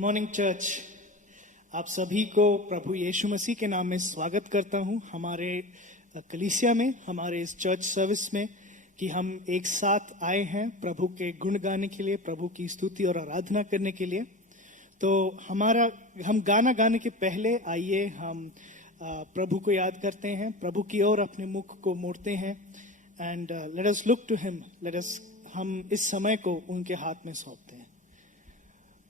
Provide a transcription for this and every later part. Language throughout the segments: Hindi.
Morning church. आप सभी को प्रभु यीशु मसीह के नाम में स्वागत करता हूं हमारे कलीसिया में, हमारे इस चर्च सर्विस में, कि हम एक साथ आए हैं प्रभु के गुण गाने के लिए, प्रभु की स्तुति और आराधना करने के लिए। तो हम गाना गाने के पहले आइए हम प्रभु को याद करते हैं, प्रभु की ओर अपने मुख को मोड़ते हैं and let us look to him, हम इस समय को उनके हाथ में सौंपते हैं।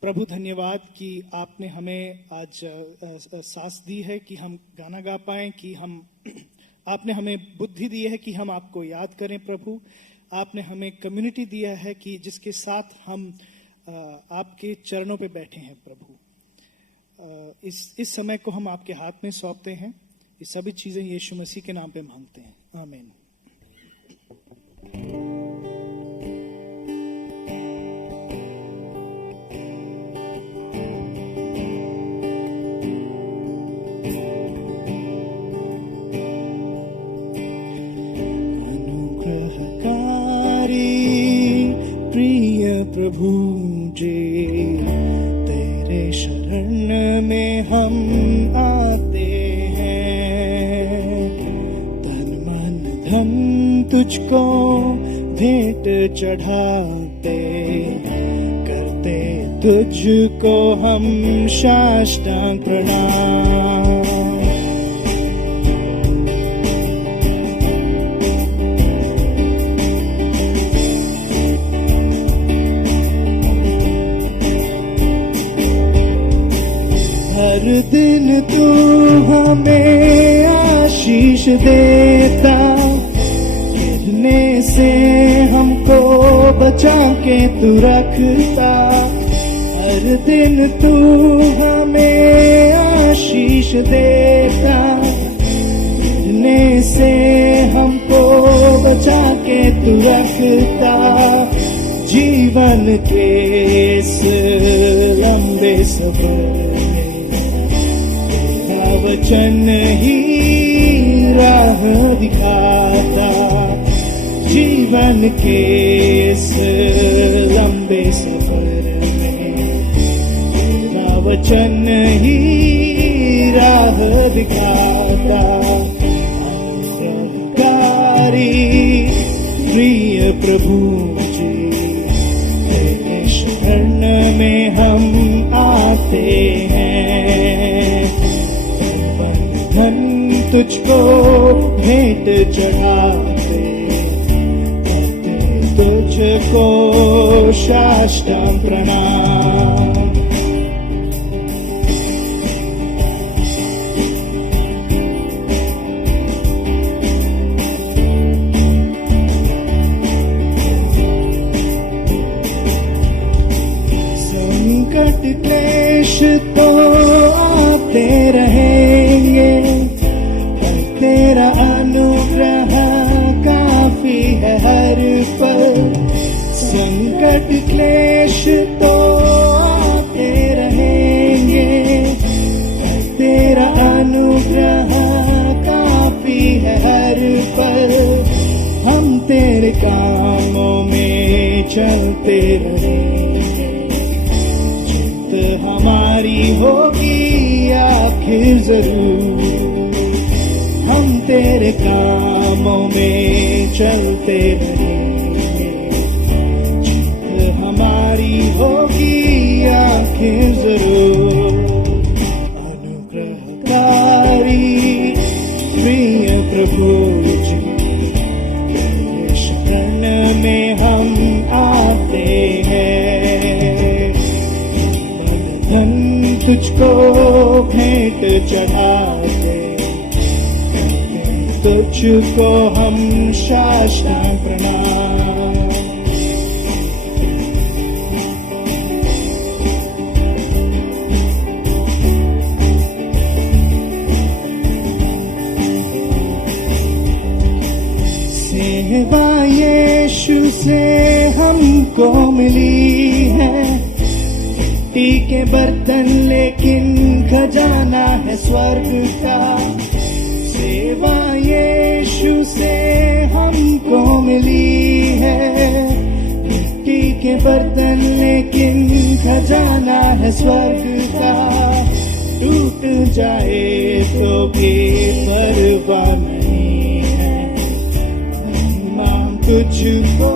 प्रभु धन्यवाद कि आपने हमें आज सांस दी है कि हम गाना गा पाएं, कि आपने हमें बुद्धि दी है कि हम आपको याद करें। प्रभु आपने हमें कम्युनिटी दिया है कि जिसके साथ हम आपके चरणों पे बैठे हैं। प्रभु इस समय को हम आपके हाथ में सौंपते हैं। ये सभी चीजें यीशु मसीह के नाम पे मांगते हैं, आमीन। प्रभु जी तेरे शरण में हम आते हैं, तन मन धन तुझको भेंट चढ़ाते, करते तुझको हम साष्टांग प्रणाम। हर दिन तू हमें आशीष देता, गिरने से हमको बचा के तू रखता। हर दिन तू हमें आशीष देता, गिरने से हमको बचा के तू रखता। जीवन के इस लंबे सफर वचन ही राह दिखाता। जीवन के इस लंबे सफर में वचन ही राह दिखाता। अनुग्रहकारी प्रिय प्रभु जी तेरे शरण में हम आते हैं, धन तुझको भेंट चढ़ाते, तुझको साष्टांग प्रणाम। संकट क्लेश तो आते रहेंगे, तेरा अनुग्रह काफी है हर पल। संकट क्लेश तो आते रहेंगे, तेरा अनुग्रह काफी है हर पल। हम तेरे कामों में चलते रहेंगे, जित हमारी होगी आखिर जरूर। हम तेरे कामों में चलते रहेंगे, जीत हमारी होगी आखिर जरूर। अनुग्रहकारी प्रिय प्रभु जी तेरे शरण में हम आते हैं, धन तुझको भेंट चढ़ाते, तुझको हम साष्टांग प्रणाम। सेवा यीशु से हमको मिली है, मिट्टी के बर्तन लेकिन खजाना है स्वर्ग का। सेवा यीशु से हमको मिली है, मिट्टी के बर्तन लेकिन खजाना है स्वर्ग का। टूट जाए तो भी परवाह नहीं है, महिमा तुझको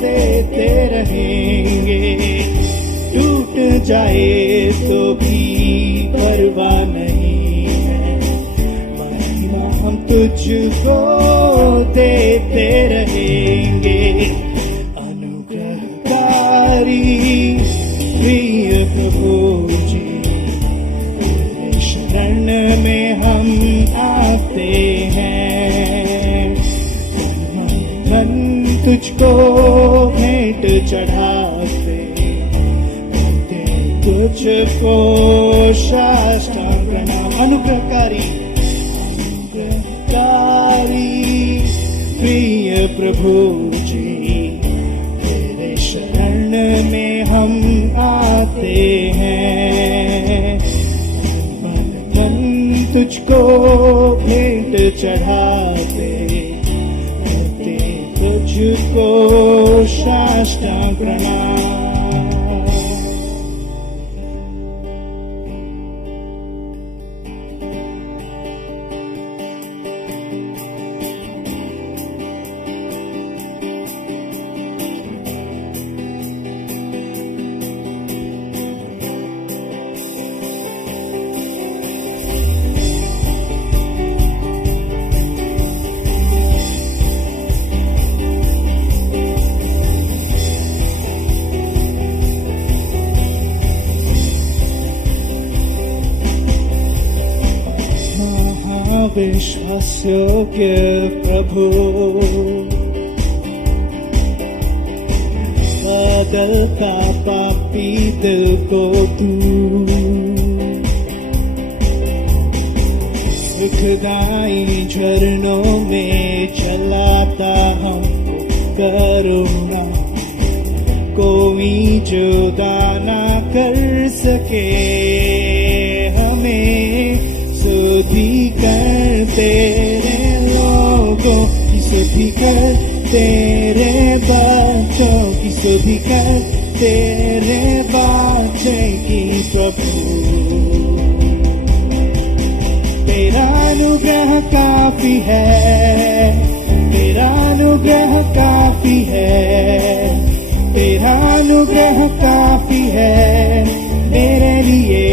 देते रहेंगे। टूट जाए तो भी परवाह नहीं है, महिमा हम तुझको देते रहेंगे। अनुग्रहकारी प्रिय प्रभु जी, तेरे शरण में हम आते हैं। मन तुझको भेंट चढ़ाते, तुझको साष्टांग प्रणाम। अनुग्रहकारी प्रिय प्रभु जी, तेरे शरण में हम आते हैं। मन तुझको भेंट चढ़ाते, तुझको साष्टांग प्रणाम। विश्वासयोग्य प्रभु, बदलता पापी दिल को तू सुखदाई झरनों में चलाता हमको करुणा। कोई जुदा ना कर सके हमें, स्तुति कर तेरे लोगों की, स्तुति कर तेरे बच्चों की, स्तुति कर तेरे बच्चे की प्रभु। तेरा अनुग्रह काफी है, तेरा अनुग्रह काफी है, तेरा अनुग्रह काफी है मेरे लिए।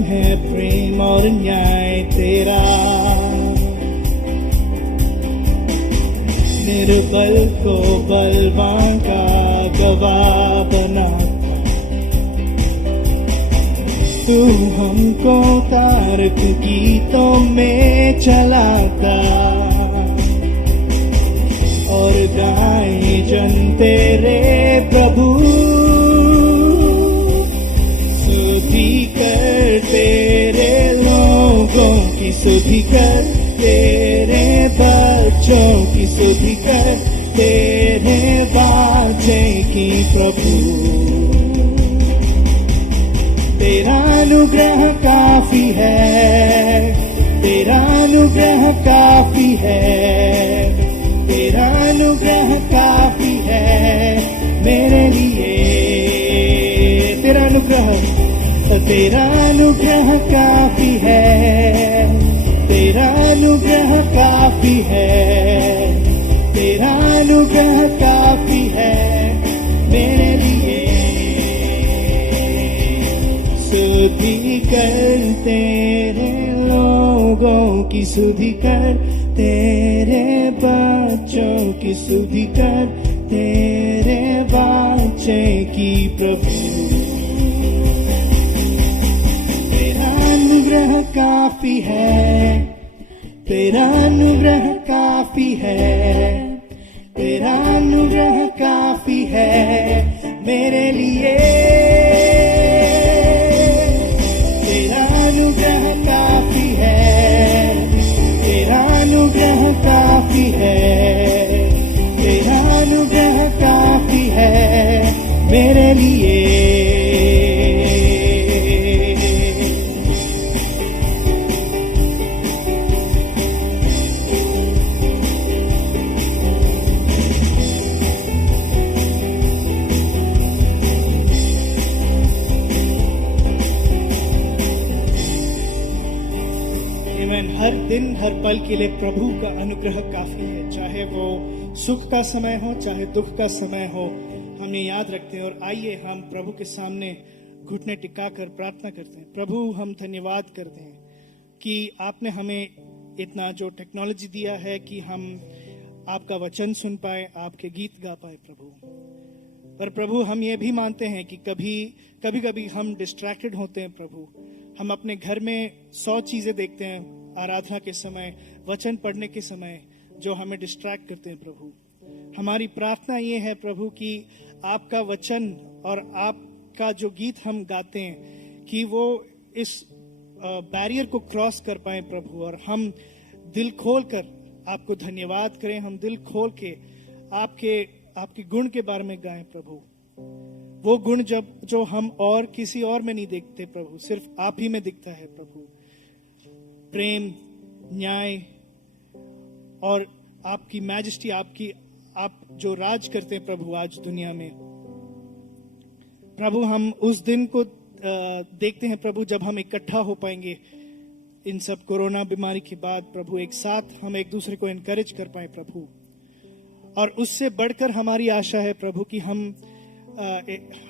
है प्रेम और न्याय तेरा, निर्बल को बलवान का गवाह बनाता। तू हमको तारक गीतों में चलाता, और गाए जन तेरे प्रभु। स्तुति कर तेरे लोगों की, स्तुति कर तेरे बच्चों की, स्तुति कर तेरे बच्चे की प्रभु। तेरा अनुग्रह काफी है, तेरा अनुग्रह काफी है, तेरा अनुग्रह काफी है मेरे लिए। तेरा अनुग्रह, तेरा अनुग्रह काफी है, तेरा अनुग्रह काफी है, तेरा अनुग्रह काफी है मेरे लिए। स्तुति कर तेरे लोगों की, स्तुति कर तेरे बच्चों की, स्तुति कर तेरे बच्चे की प्रभु। अनुग्रह काफी है, तेरा अनुग्रह काफी है, तेरा अनुग्रह काफी है मेरे लिए। तेरा अनुग्रह काफी है, तेरा अनुग्रह काफी है, तेरा अनुग्रह काफी है मेरे लिए। हर दिन हर पल के लिए प्रभु का अनुग्रह काफी है, चाहे वो सुख का समय हो चाहे दुख का समय हो, हम ये याद रखते हैं। और आइए हम प्रभु के सामने घुटने टिकाकर प्रार्थना करते हैं। प्रभु, हम धन्यवाद करते हैं कि आपने हमें इतना जो टेक्नोलॉजी दिया है कि हम आपका वचन सुन पाए, आपके गीत गा पाए प्रभु। पर प्रभु, हम ये भी मानते हैं कि कभी हम डिस्ट्रैक्टेड होते हैं प्रभु। हम अपने घर में 100 चीजें देखते हैं आराधना के समय, वचन पढ़ने के समय, जो हमें डिस्ट्रैक्ट करते हैं प्रभु। हमारी प्रार्थना ये है प्रभु कि आपका वचन और आपका जो गीत हम गाते हैं कि वो इस बैरियर को क्रॉस कर पाए प्रभु, और हम दिल खोल कर आपको धन्यवाद करें। हम दिल खोल के आपके गुण के बारे में गाएं प्रभु। वो गुण जो हम और किसी और में नहीं देखते प्रभु, सिर्फ आप ही में दिखता है प्रभु। प्रेम, न्याय और आपकी मैजेस्टी, आप जो राज करते हैं प्रभु आज दुनिया में प्रभु। हम उस दिन को देखते हैं प्रभु जब हम इकट्ठा हो पाएंगे इन सब कोरोना बीमारी के बाद प्रभु, एक साथ हम एक दूसरे को एनकरेज कर पाए प्रभु। और उससे बढ़कर हमारी आशा है प्रभु कि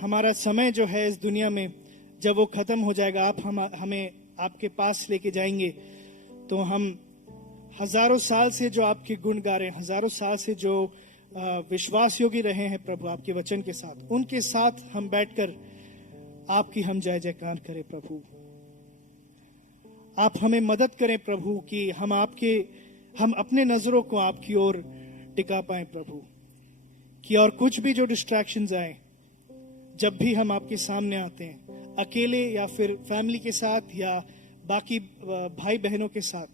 हमारा समय जो है इस दुनिया में, जब वो खत्म हो जाएगा, आप हमें आपके पास लेके जाएंगे, तो हम हजारों साल से जो आपके गुण गा रहे हैं, हजारों साल से जो विश्वास योगी रहे हैं प्रभु आपके वचन के साथ, उनके साथ हम बैठकर आपकी हम जय जयकार करें प्रभु। आप हमें मदद करें प्रभु कि हम अपने नजरों को आपकी ओर टिका पाए प्रभु, कि और कुछ भी जो डिस्ट्रैक्शंस आए, जब भी हम आपके सामने आते हैं, अकेले या फिर फैमिली के साथ या बाकी भाई बहनों के साथ,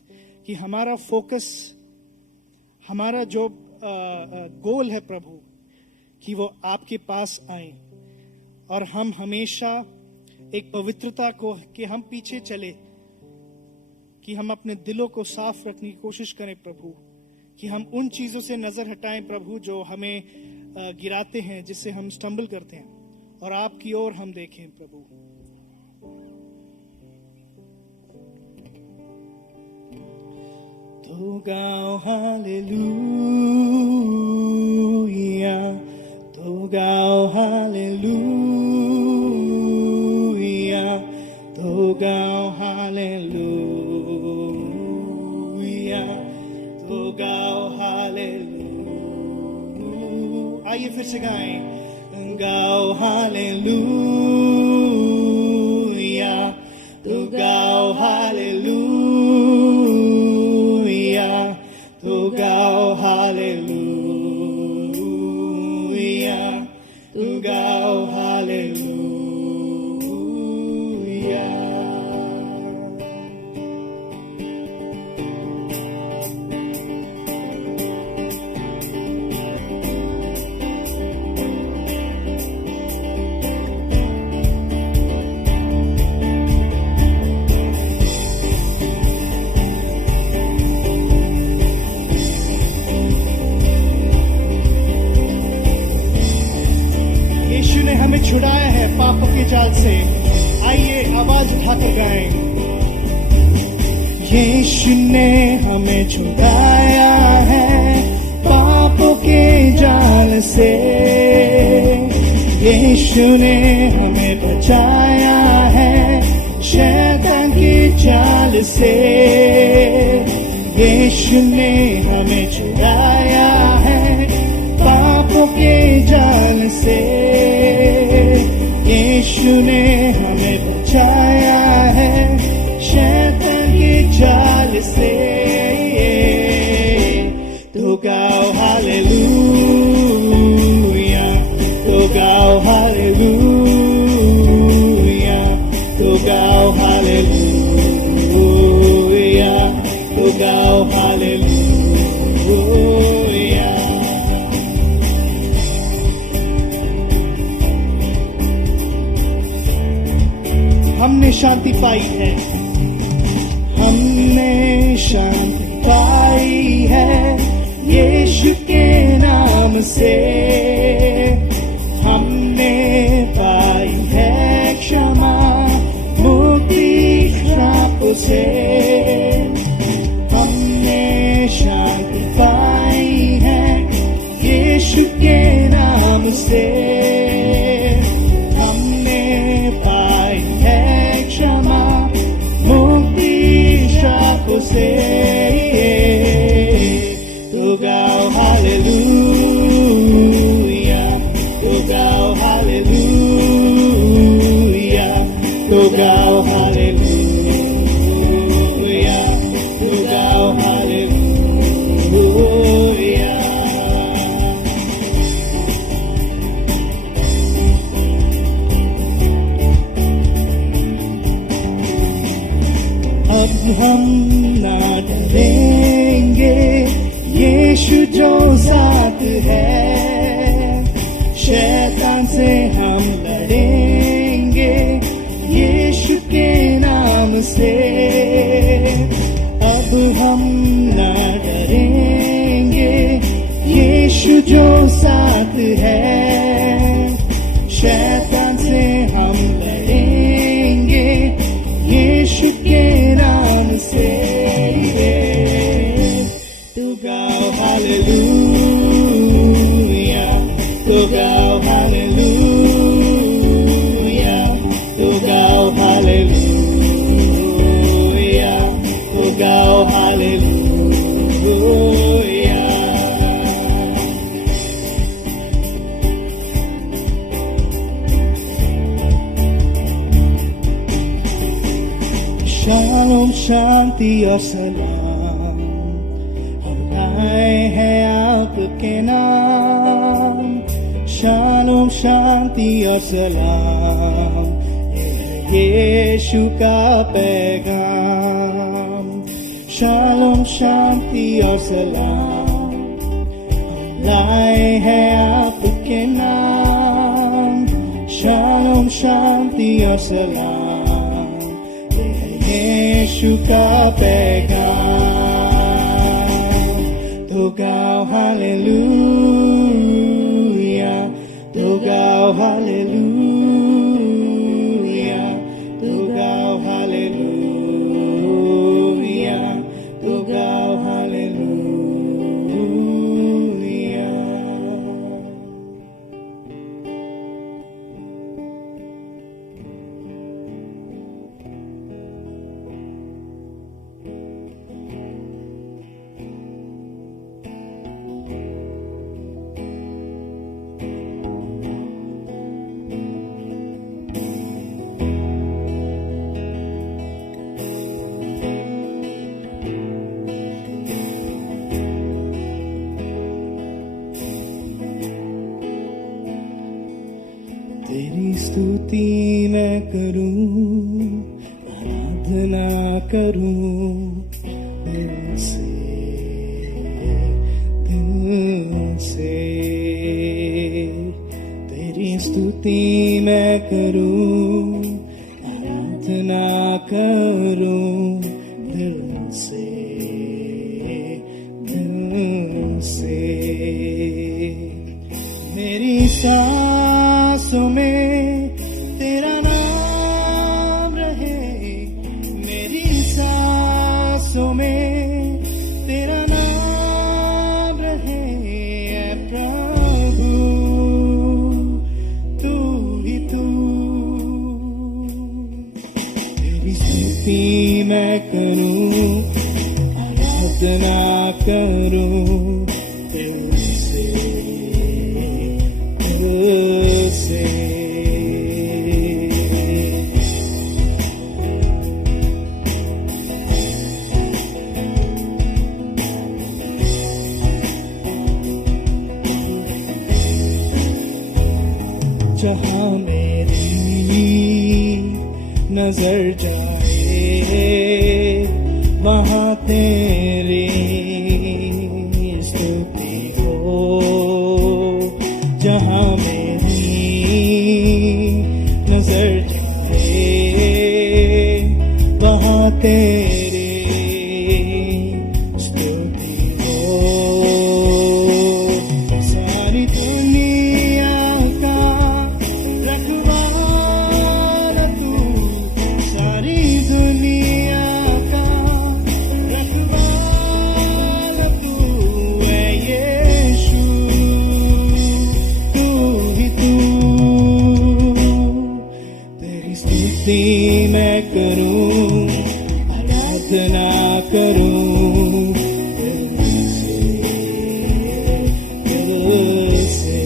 कि हमारा फोकस, हमारा जो गोल है प्रभु, कि वो आपके पास आए और हम हमेशा एक पवित्रता को कि हम पीछे चले, कि हम अपने दिलों को साफ रखने की कोशिश करें प्रभु, कि हम उन चीजों से नजर हटाएं प्रभु जो हमें गिराते हैं, जिससे हम स्टम्बल करते हैं, और आपकी ओर हम देखें प्रभु। तो गाओ हालेलुया, तो गाओ हालेलुया, तो गाओ हालेलुया, तो गाओ हालेलुया। आइए फिर से गाएं, गाओ हालेलुया, तो गाओ हालेलुया, तो गाओ हालेलुया, तो गाओ हालेलुया। हमें छुड़ाया है पापों के जाल से। आइए आवाज उठाकर गाएं, यीशु ने हमें छुड़ाया है पापों के जाल से, यीशु ने हमें बचाया है शैतान के जाल से, यीशु ने हमें छुड़ाया है पापों के जाल से, यीशु ने हमें बचाया है शैतान के जाल से। तो गाओ हालेलुया, तो गाओ हालेलुया, तो गाओ हालेलुया, तो गाओ हालेलुया। शांति पाई है, हमने शांति पाई है यीशु के नाम से, हमने पाई है क्षमा मुक्ति श्राप से, हमने शांति पाई है यीशु के नाम से, हमने पाई है क्षमा मुक्ति श्राप से। तो गाओ हालेलुया, तो गाओ हालेलुया, तो गाओ हालेलुया, तो गाओ हालेलुया। अब हम ना डरेंगे, यीशु जो साथ है, शैतान से हम लड़ेंगे यीशु के नाम से। अब हम ना डरेंगे, यीशु जो साथ है, शैतान से हम लड़ेंगे यीशु के नाम से। तो गाओ हालेलुया, तो गाओ हालेलुया, तो गाओ हालेलुया, तो गाओ हालेलुया। शालोम शांति और सलाम हम लाए हैं आपके नाम, शालोम शांति और सलाम ये है यीशु का पैगाम। शालोम शांति और सलाम हम लाए हैं आपके नाम, शालोम शांति और सलाम यीशु का पैगाम। तो गाओ हालेलुया, तो गाओ हालेलुया, तो गाओ हालेलुया, तो गाओ हालेलुया। तेरी स्तुति मैं करूं, आराधना करूं दिल से, दिल से। तेरी स्तुति मैं करूं, आराधना करूं दिल से, दिल से। मेरी सांसों में तेरा नाम रहे, मेरी सांसों में तेरा नाम रहे, ऐ प्रभु तू ही तू। तेरी स्तुति मैं करूं, आराधना करूं दिल से, दिल से। जहाँ मेरी नजर जाए वहाँ तेरी स्तुति हो, जहाँ मेरी नजर जाए तेरे स्तुति हो। सारी दुनिया का रखवाला तू, सारी दुनिया का रखवाला तू है यीशु, तू ही तू। तेरी स्तुति मैं करूं, आराधना करूं दिल से, दिल से।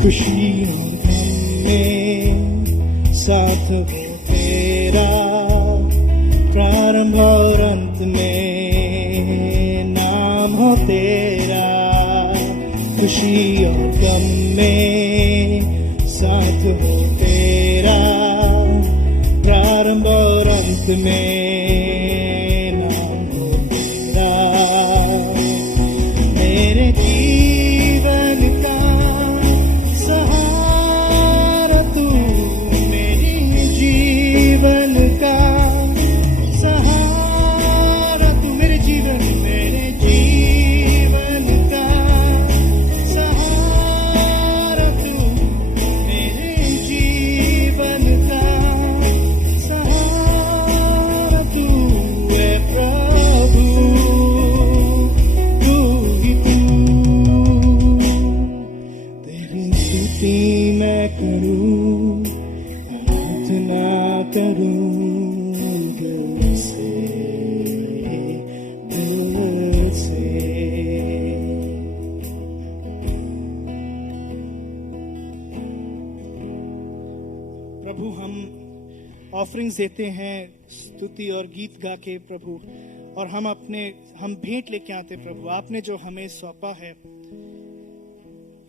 खुशी और गम में साथ हो तेरा, प्रारंभ और अंत में नाम हो तेरा। खुशी और गम में साथ हो तेरा, प्रारंभ और अंत में नाम हो तेरा। मेरे जीवन का सहारा तू, मेरे जीवन का सहारा तू, मेरे जीवन का सहारा तू, मेरे जीवन का सहारा तू है प्रभु, तू ही तू। तेरी स्तुति मैं करूं, आराधना करूं दिल से, दिल से। प्रभु हम ऑफरिंग्स देते हैं स्तुति और गीत गा के प्रभु, और हम भेंट लेके आते प्रभु। आपने जो हमें सौंपा है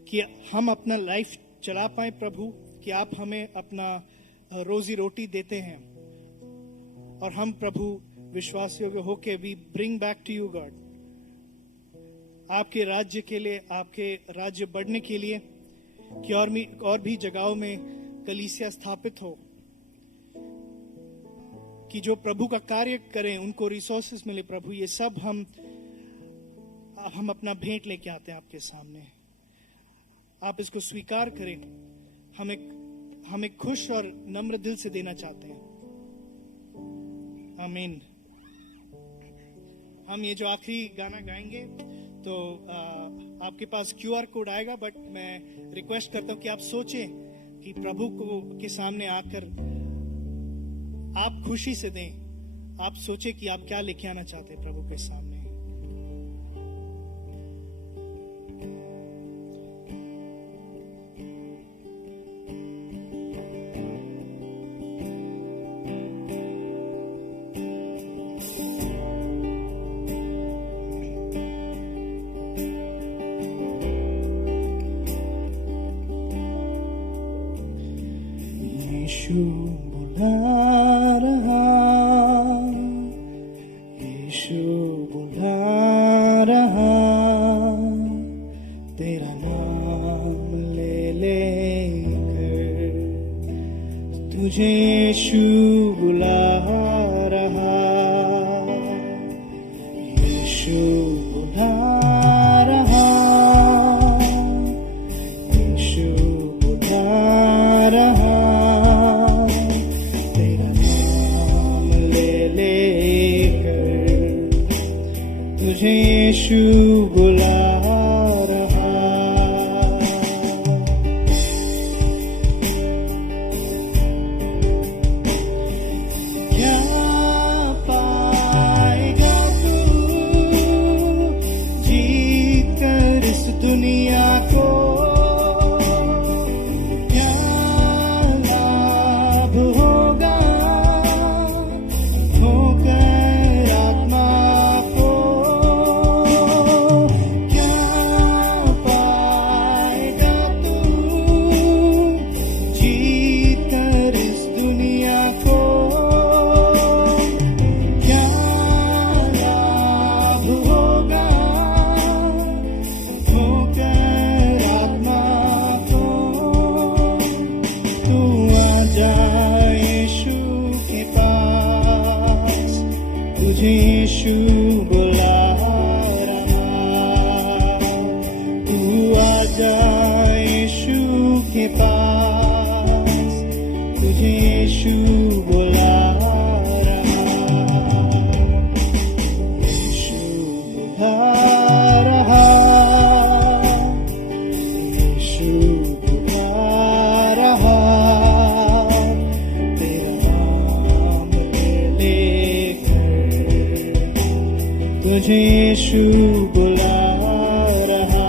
कि हम अपना लाइफ चला पाए प्रभु, कि आप हमें अपना रोजी रोटी देते हैं, और हम प्रभु विश्वास योग्य होके we bring back to you God, आपके राज्य के लिए, आपके राज्य बढ़ने के लिए, कि और भी जगहों में कलीसिया स्थापित हो, कि जो प्रभु का कार्य करें उनको रिसोर्सेस मिले प्रभु। ये सब हम अपना भेंट लेके आते हैं आपके सामने। आप इसको स्वीकार करें। हम एक खुश और नम्र दिल से देना चाहते हैं। आमीन। हम ये जो आखिरी गाना गाएंगे तो आपके पास QR कोड आएगा, बट मैं रिक्वेस्ट करता हूं कि आप सोचें कि प्रभु के सामने आकर आप खुशी से दें। आप सोचें कि आप क्या लेके आना चाहते हैं प्रभु के सामने। यीशु बुला रहा, यीशु बुला रहा, तेरा नाम ले लेकर तुझे यीशु बुला रहा, यीशु बुला रहा, यीशु बुला रहा, तुझे यीशु बुला रहा। क्या पाएगा तू जीत कर इस दुनिया को? क्या लाभ होगा होकर आत्मा को? क्या तुझे यीशु बुला रहा।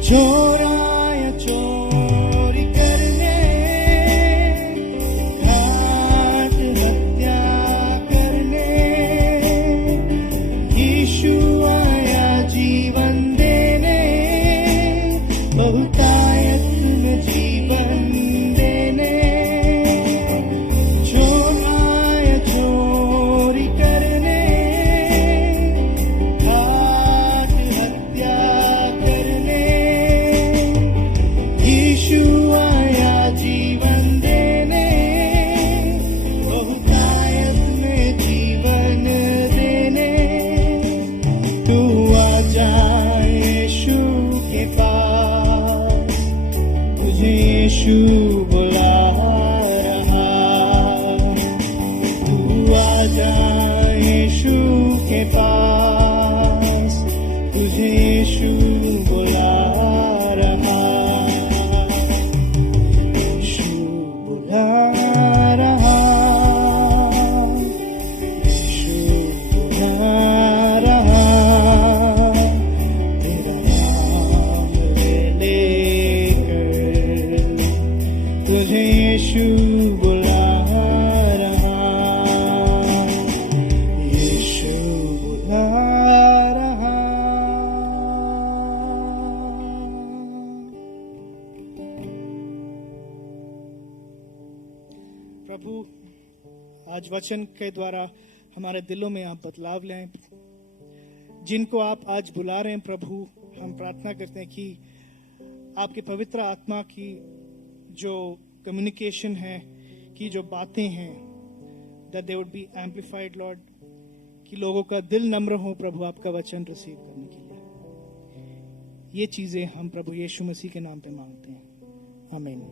चोर आया चोरी करने, घात हत्या करने, यीशु आया जीवन देने, बहुतायत में जीवन देने। चोर आया चोरी करने, घात हत्या करने, यीशु आया जीवन देने, बहुतायत में जीवन देने। तू आ जा यीशु के पास, तुझे यीशु बुला रहा। तू आ जा यीशु के पास, तुझे यीशु बुला रहा। यीशु बुला रहा, यीशु बुला रहा, तेरा नाम लेकर तुझे यीशु बुला रहा। यीशु बुला रहा। प्रभु, आज वचन के द्वारा हमारे दिलों में आप बदलाव लाएं। जिनको आप आज बुला रहे हैं प्रभु, हम प्रार्थना करते हैं कि आपके पवित्र आत्मा की जो कम्युनिकेशन है, की जो बातें हैं, that they would be amplified, Lord, कि लोगों का दिल नम्र हो प्रभु आपका वचन रिसीव करने के लिए। ये चीजें हम प्रभु यीशु मसीह के नाम पे मांगते हैं, आमीन।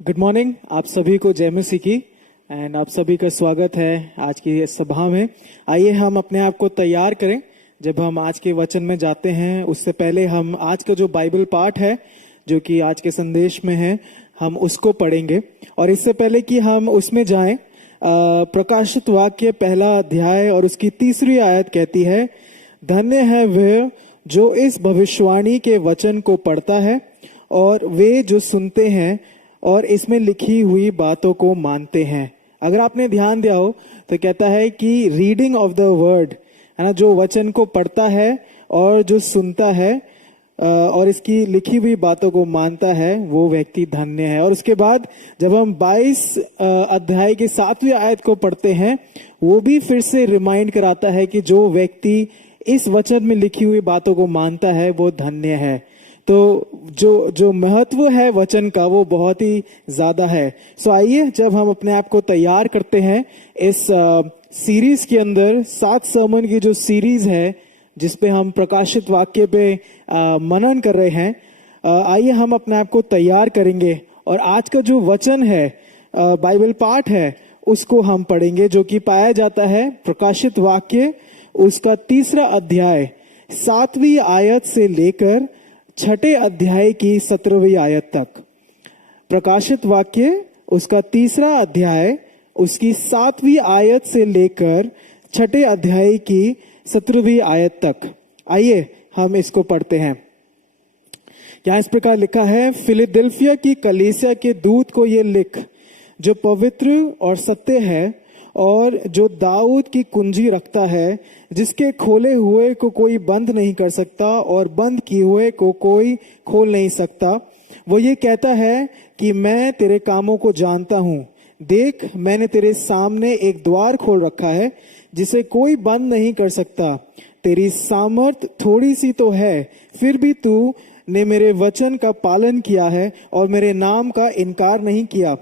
गुड मॉर्निंग, आप सभी को जय मसीह की एंड आप सभी का स्वागत है आज की इस सभा में। आइए हम अपने आप को तैयार करें जब हम आज के वचन में जाते हैं। उससे पहले हम आज का जो बाइबल पाठ है जो कि आज के संदेश में है, हम उसको पढ़ेंगे। और इससे पहले कि हम उसमें जाएं, प्रकाशित वाक्य पहला अध्याय और उसकी 3री आयत कहती है, धन्य है वह जो इस भविष्यवाणी के वचन को पढ़ता है और वे जो सुनते हैं और इसमें लिखी हुई बातों को मानते हैं। अगर आपने ध्यान दिया हो तो कहता है कि रीडिंग ऑफ द वर्ड, है ना, जो वचन को पढ़ता है और जो सुनता है और इसकी लिखी हुई बातों को मानता है, वो व्यक्ति धन्य है। और उसके बाद जब हम 22 अध्याय की 7वीं आयत को पढ़ते हैं, वो भी फिर से रिमाइंड कराता है कि जो व्यक्ति इस वचन में लिखी हुई बातों को मानता है वो धन्य है। तो जो महत्व है वचन का वो बहुत ही ज्यादा है। सो आइए, जब हम अपने आप को तैयार करते हैं इस सीरीज के अंदर, 7 सर्मन की जो सीरीज है जिसपे हम प्रकाशित वाक्य पे मनन कर रहे हैं, आइए हम अपने आप को तैयार करेंगे और आज का जो वचन है, बाइबल पाठ है, उसको हम पढ़ेंगे, जो कि पाया जाता है प्रकाशित वाक्य उसका 3रा अध्याय 7वीं आयत से लेकर 6 अध्याय की 17वीं आयत तक। प्रकाशित वाक्य उसका 3 अध्याय उसकी 7वीं आयत से लेकर 6 अध्याय की 17वीं आयत तक। आइए हम इसको पढ़ते हैं। यहाँ इस प्रकार लिखा है, फिलडेल्फिया की कलीसिया के दूत को ये लिख, जो पवित्र और सत्य है और जो दाऊद की कुंजी रखता है, जिसके खोले हुए को कोई बंद नहीं कर सकता और बंद किए हुए को कोई खोल नहीं सकता। वो ये कहता है कि मैं तेरे कामों को जानता हूँ। देख, मैंने तेरे सामने एक द्वार खोल रखा है जिसे कोई बंद नहीं कर सकता। तेरी सामर्थ थोड़ी सी तो है, फिर भी तू ने मेरे वचन का पालन किया है और मेरे नाम का इनकार नहीं किया।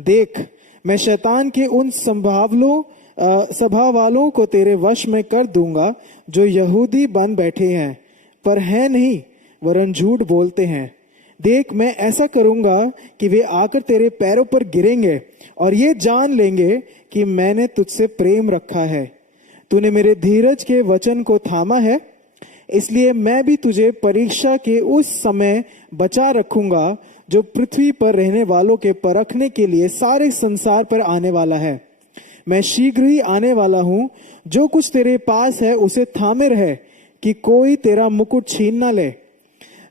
देख, मैं शैतान के उन सभा वालों को तेरे वश में कर दूंगा जो यहूदी बन बैठे हैं पर है नहीं, वरन झूठ बोलते हैं। देख, मैं ऐसा करूंगा कि वे आकर तेरे पैरों पर गिरेंगे और ये जान लेंगे कि मैंने तुझसे प्रेम रखा है। तूने मेरे धीरज के वचन को थामा है, इसलिए मैं भी तुझे परीक्षा के उस समय बचा रखूंगा जो पृथ्वी पर रहने वालों के परखने के लिए सारे संसार पर आने वाला है। मैं शीघ्र ही आने वाला हूं। जो कुछ तेरे पास है उसे थामे रहे कि कोई तेरा मुकुट छीन ना ले।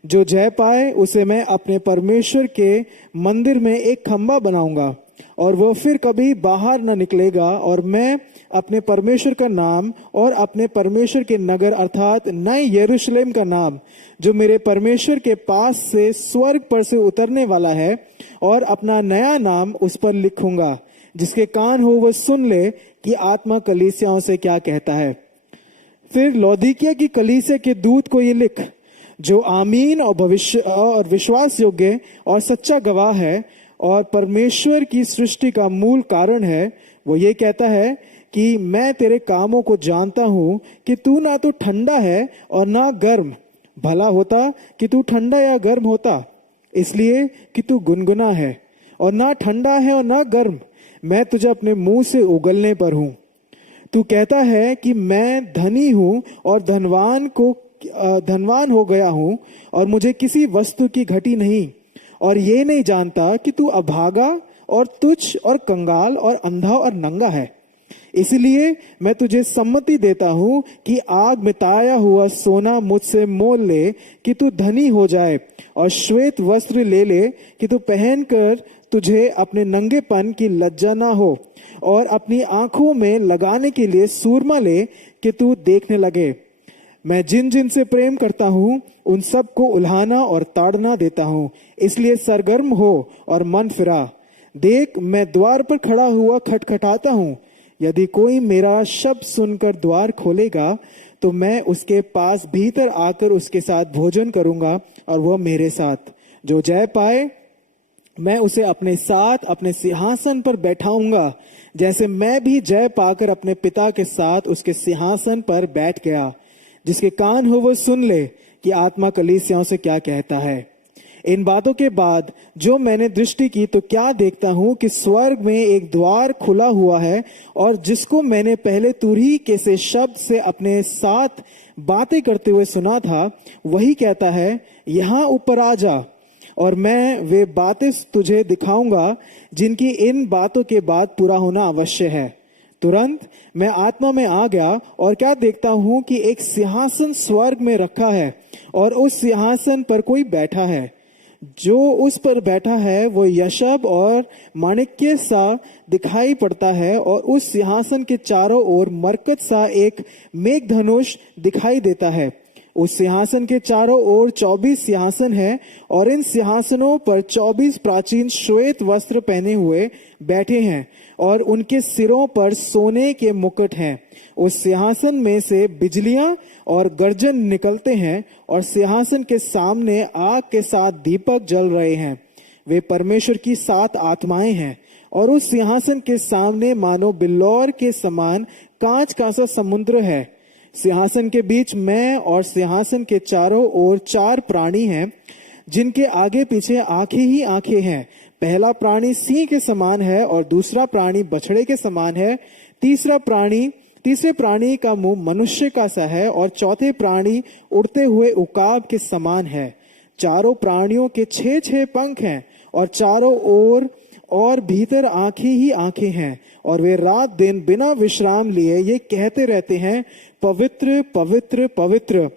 जो जय पाए उसे मैं अपने परमेश्वर के मंदिर में एक खंबा बनाऊंगा और वह फिर कभी बाहर न निकलेगा, और मैं अपने परमेश्वर का नाम और अपने परमेश्वर के नगर अर्थात नए यरूशलेम का नाम, जो मेरे परमेश्वर के पास से स्वर्ग पर से उतरने वाला है, और अपना नया नाम उस पर लिखूंगा। जिसके कान हो वह सुन ले कि आत्मा कलीसियाओं से क्या कहता है। फिर लौदीकिया की कलीसिया के दूत को ये लिख, जो आमीन और विश्वास योग्य और सच्चा गवाह है और परमेश्वर की सृष्टि का मूल कारण है। वो ये कहता है कि मैं तेरे कामों को जानता हूं कि तू ना तो ठंडा है और ना गर्म। भला होता कि तू ठंडा या गर्म होता, इसलिए कि तू गुनगुना है और ना ठंडा है और ना गर्म। मैं तुझे अपने मुंह से उगलने पर हूं। तू कहता है कि मैं धनी हूं और धनवान हो गया हूं और मुझे किसी वस्तु की घटी नहीं, और ये नहीं जानता कि तू अभागा और तुच्छ और कंगाल और अंधा और नंगा है। इसलिए मैं तुझे सम्मति देता हूं कि आग में ताया हुआ सोना मुझसे मोल ले कि तू धनी हो जाए, और श्वेत वस्त्र ले ले कि तू पहनकर तुझे अपने नंगेपन की लज्जा ना हो, और अपनी आंखों में लगाने के लिए सूरमा ले कि तू देखने लगे। मैं जिन जिन से प्रेम करता हूं उन सब को उल्हाना और ताड़ना देता हूं। इसलिए सरगर्म हो और मन फिरा। देख, मैं द्वार पर खड़ा हुआ खटखटाता हूं। यदि कोई मेरा शब्द सुनकर द्वार खोलेगा तो मैं उसके पास भीतर आकर उसके साथ भोजन करूंगा और वह मेरे साथ। जो जय पाए मैं उसे अपने साथ अपने सिंहासन पर बैठाऊंगा, जैसे मैं भी जय पाकर अपने पिता के साथ उसके सिंहासन पर बैठ गया। जिसके कान हो वह सुन ले कि आत्मा कलीसियाओं से क्या कहता है। इन बातों के बाद जो मैंने दृष्टि की तो क्या देखता हूं कि स्वर्ग में एक द्वार खुला हुआ है, और जिसको मैंने पहले तुरही के से शब्द से अपने साथ बातें करते हुए सुना था, वही कहता है, यहाँ ऊपर आ जा और मैं वे बातें तुझे दिखाऊंगा जिनकी इन बातों के बाद पूरा होना अवश्य है। तुरंत मैं आत्मा में आ गया और क्या देखता हूं कि एक सिंहासन स्वर्ग में रखा है, और उस सिंहासन पर कोई बैठा है। जो उस पर बैठा है वो यशब और माणिक्य सा दिखाई पड़ता है, और उस सिंहासन के चारों ओर मरकत सा एक मेघधनुष दिखाई देता है। उस सिंहासन के चारों ओर 24 सिंहासन है, और इन सिंहासनों पर 24 प्राचीन श्वेत वस्त्र पहने हुए बैठे हैं, और उनके सिरों पर सोने के मुकुट हैं। उस सिंहासन में से बिजलियां और गर्जन निकलते हैं, और सिंहासन के सामने आग के साथ दीपक जल रहे हैं। वे परमेश्वर की 7 आत्माएं हैं, और उस सिंहासन के सामने मानो बिल्लौर के समान कांच का सा समुद्र है। सिंहासन के बीच मैं और सिंहासन के चारों ओर 4 प्राणी हैं, जिनके आगे पीछे आंखें ही आंखें हैं। पहला प्राणी सिंह के समान है, और दूसरा प्राणी बछड़े के समान है। तीसरे प्राणी का मुंह मनुष्य का सा है, और चौथे प्राणी उड़ते हुए उकाब के समान है। चारों प्राणियों के 6-6 पंख हैं और चारों ओर और भीतर आंखें ही आंखें हैं, और वे रात दिन बिना विश्राम लिए ये कहते रहते हैं, पवित्र पवित्र पवित्र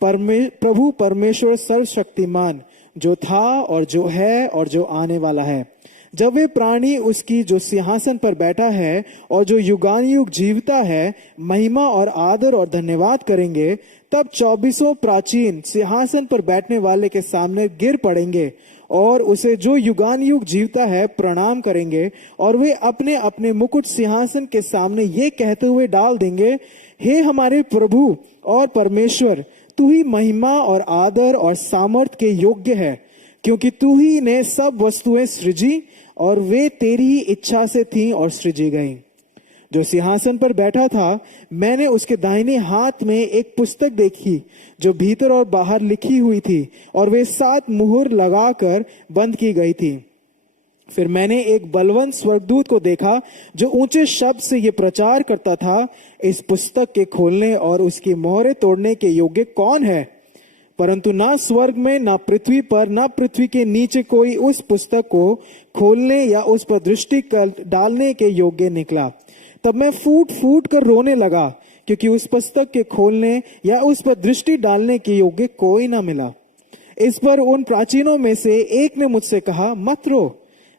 प्रभु परमेश्वर सर्वशक्तिमान, जो था और जो है और जो आने वाला है। जब वे प्राणी उसकी जो सिंहासन पर बैठा है और जो युगानुयुग जीवता है महिमा और आदर और धन्यवाद करेंगे, तब 24 प्राचीन सिंहासन पर बैठने वाले के सामने गिर पड़ेंगे और उसे जो युगानुयुग जीवता है प्रणाम करेंगे, और वे अपने अपने मुकुट सिंहासन के सामने ये कहते हुए डाल देंगे, हे हमारे प्रभु और परमेश्वर, तू ही महिमा और आदर और सामर्थ के योग्य है, क्योंकि तू ही ने सब वस्तुएं सृजी और वे तेरी ही इच्छा से थीं और सृजी गईं। जो सिंहासन पर बैठा था, मैंने उसके दाहिने हाथ में एक पुस्तक देखी जो भीतर और बाहर लिखी हुई थी, और वे 7 मुहर लगाकर बंद की गई थी। फिर मैंने एक बलवंत स्वर्गदूत को देखा जो ऊंचे शब्द से ये प्रचार करता था, इस पुस्तक के खोलने और उसकी मोहरें तोड़ने के योग्य कौन है? परंतु ना स्वर्ग में, ना पृथ्वी पर, ना पृथ्वी के नीचे कोई उस पुस्तक को खोलने या उस पर दृष्टि डालने के योग्य निकला। तब मैं फूट फूट कर रोने लगा, क्योंकि उस पुस्तक के खोलने या उस पर दृष्टि डालने के योग्य कोई ना मिला। इस पर उन प्राचीनों में से एक ने मुझसे कहा, मत रो,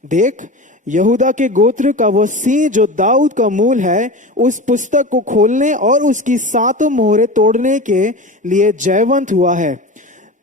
देख, यहूदा के गोत्र का वह सिंह जो दाऊद का मूल है, उस पुस्तक को खोलने और उसकी 7 मोहरें तोड़ने के लिए जयवंत हुआ है।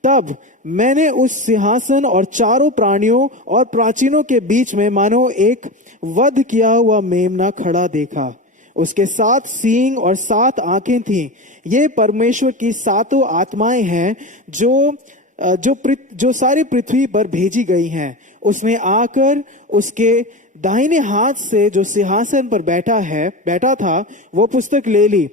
तब मैंने उस सिंहासन और चारों प्राणियों और प्राचीनों के बीच में मानो एक वध किया हुआ मेमना खड़ा देखा। उसके 7 सींग और 7 आंखें थीं। ये परमेश्वर की 7 आत्माएं हैं जो सारी पृथ्वी पर भेजी गई हैं। उसने आकर उसके दाहिने हाथ से जो सिंहासन पर बैठा था, वो पुस्तक ले ली।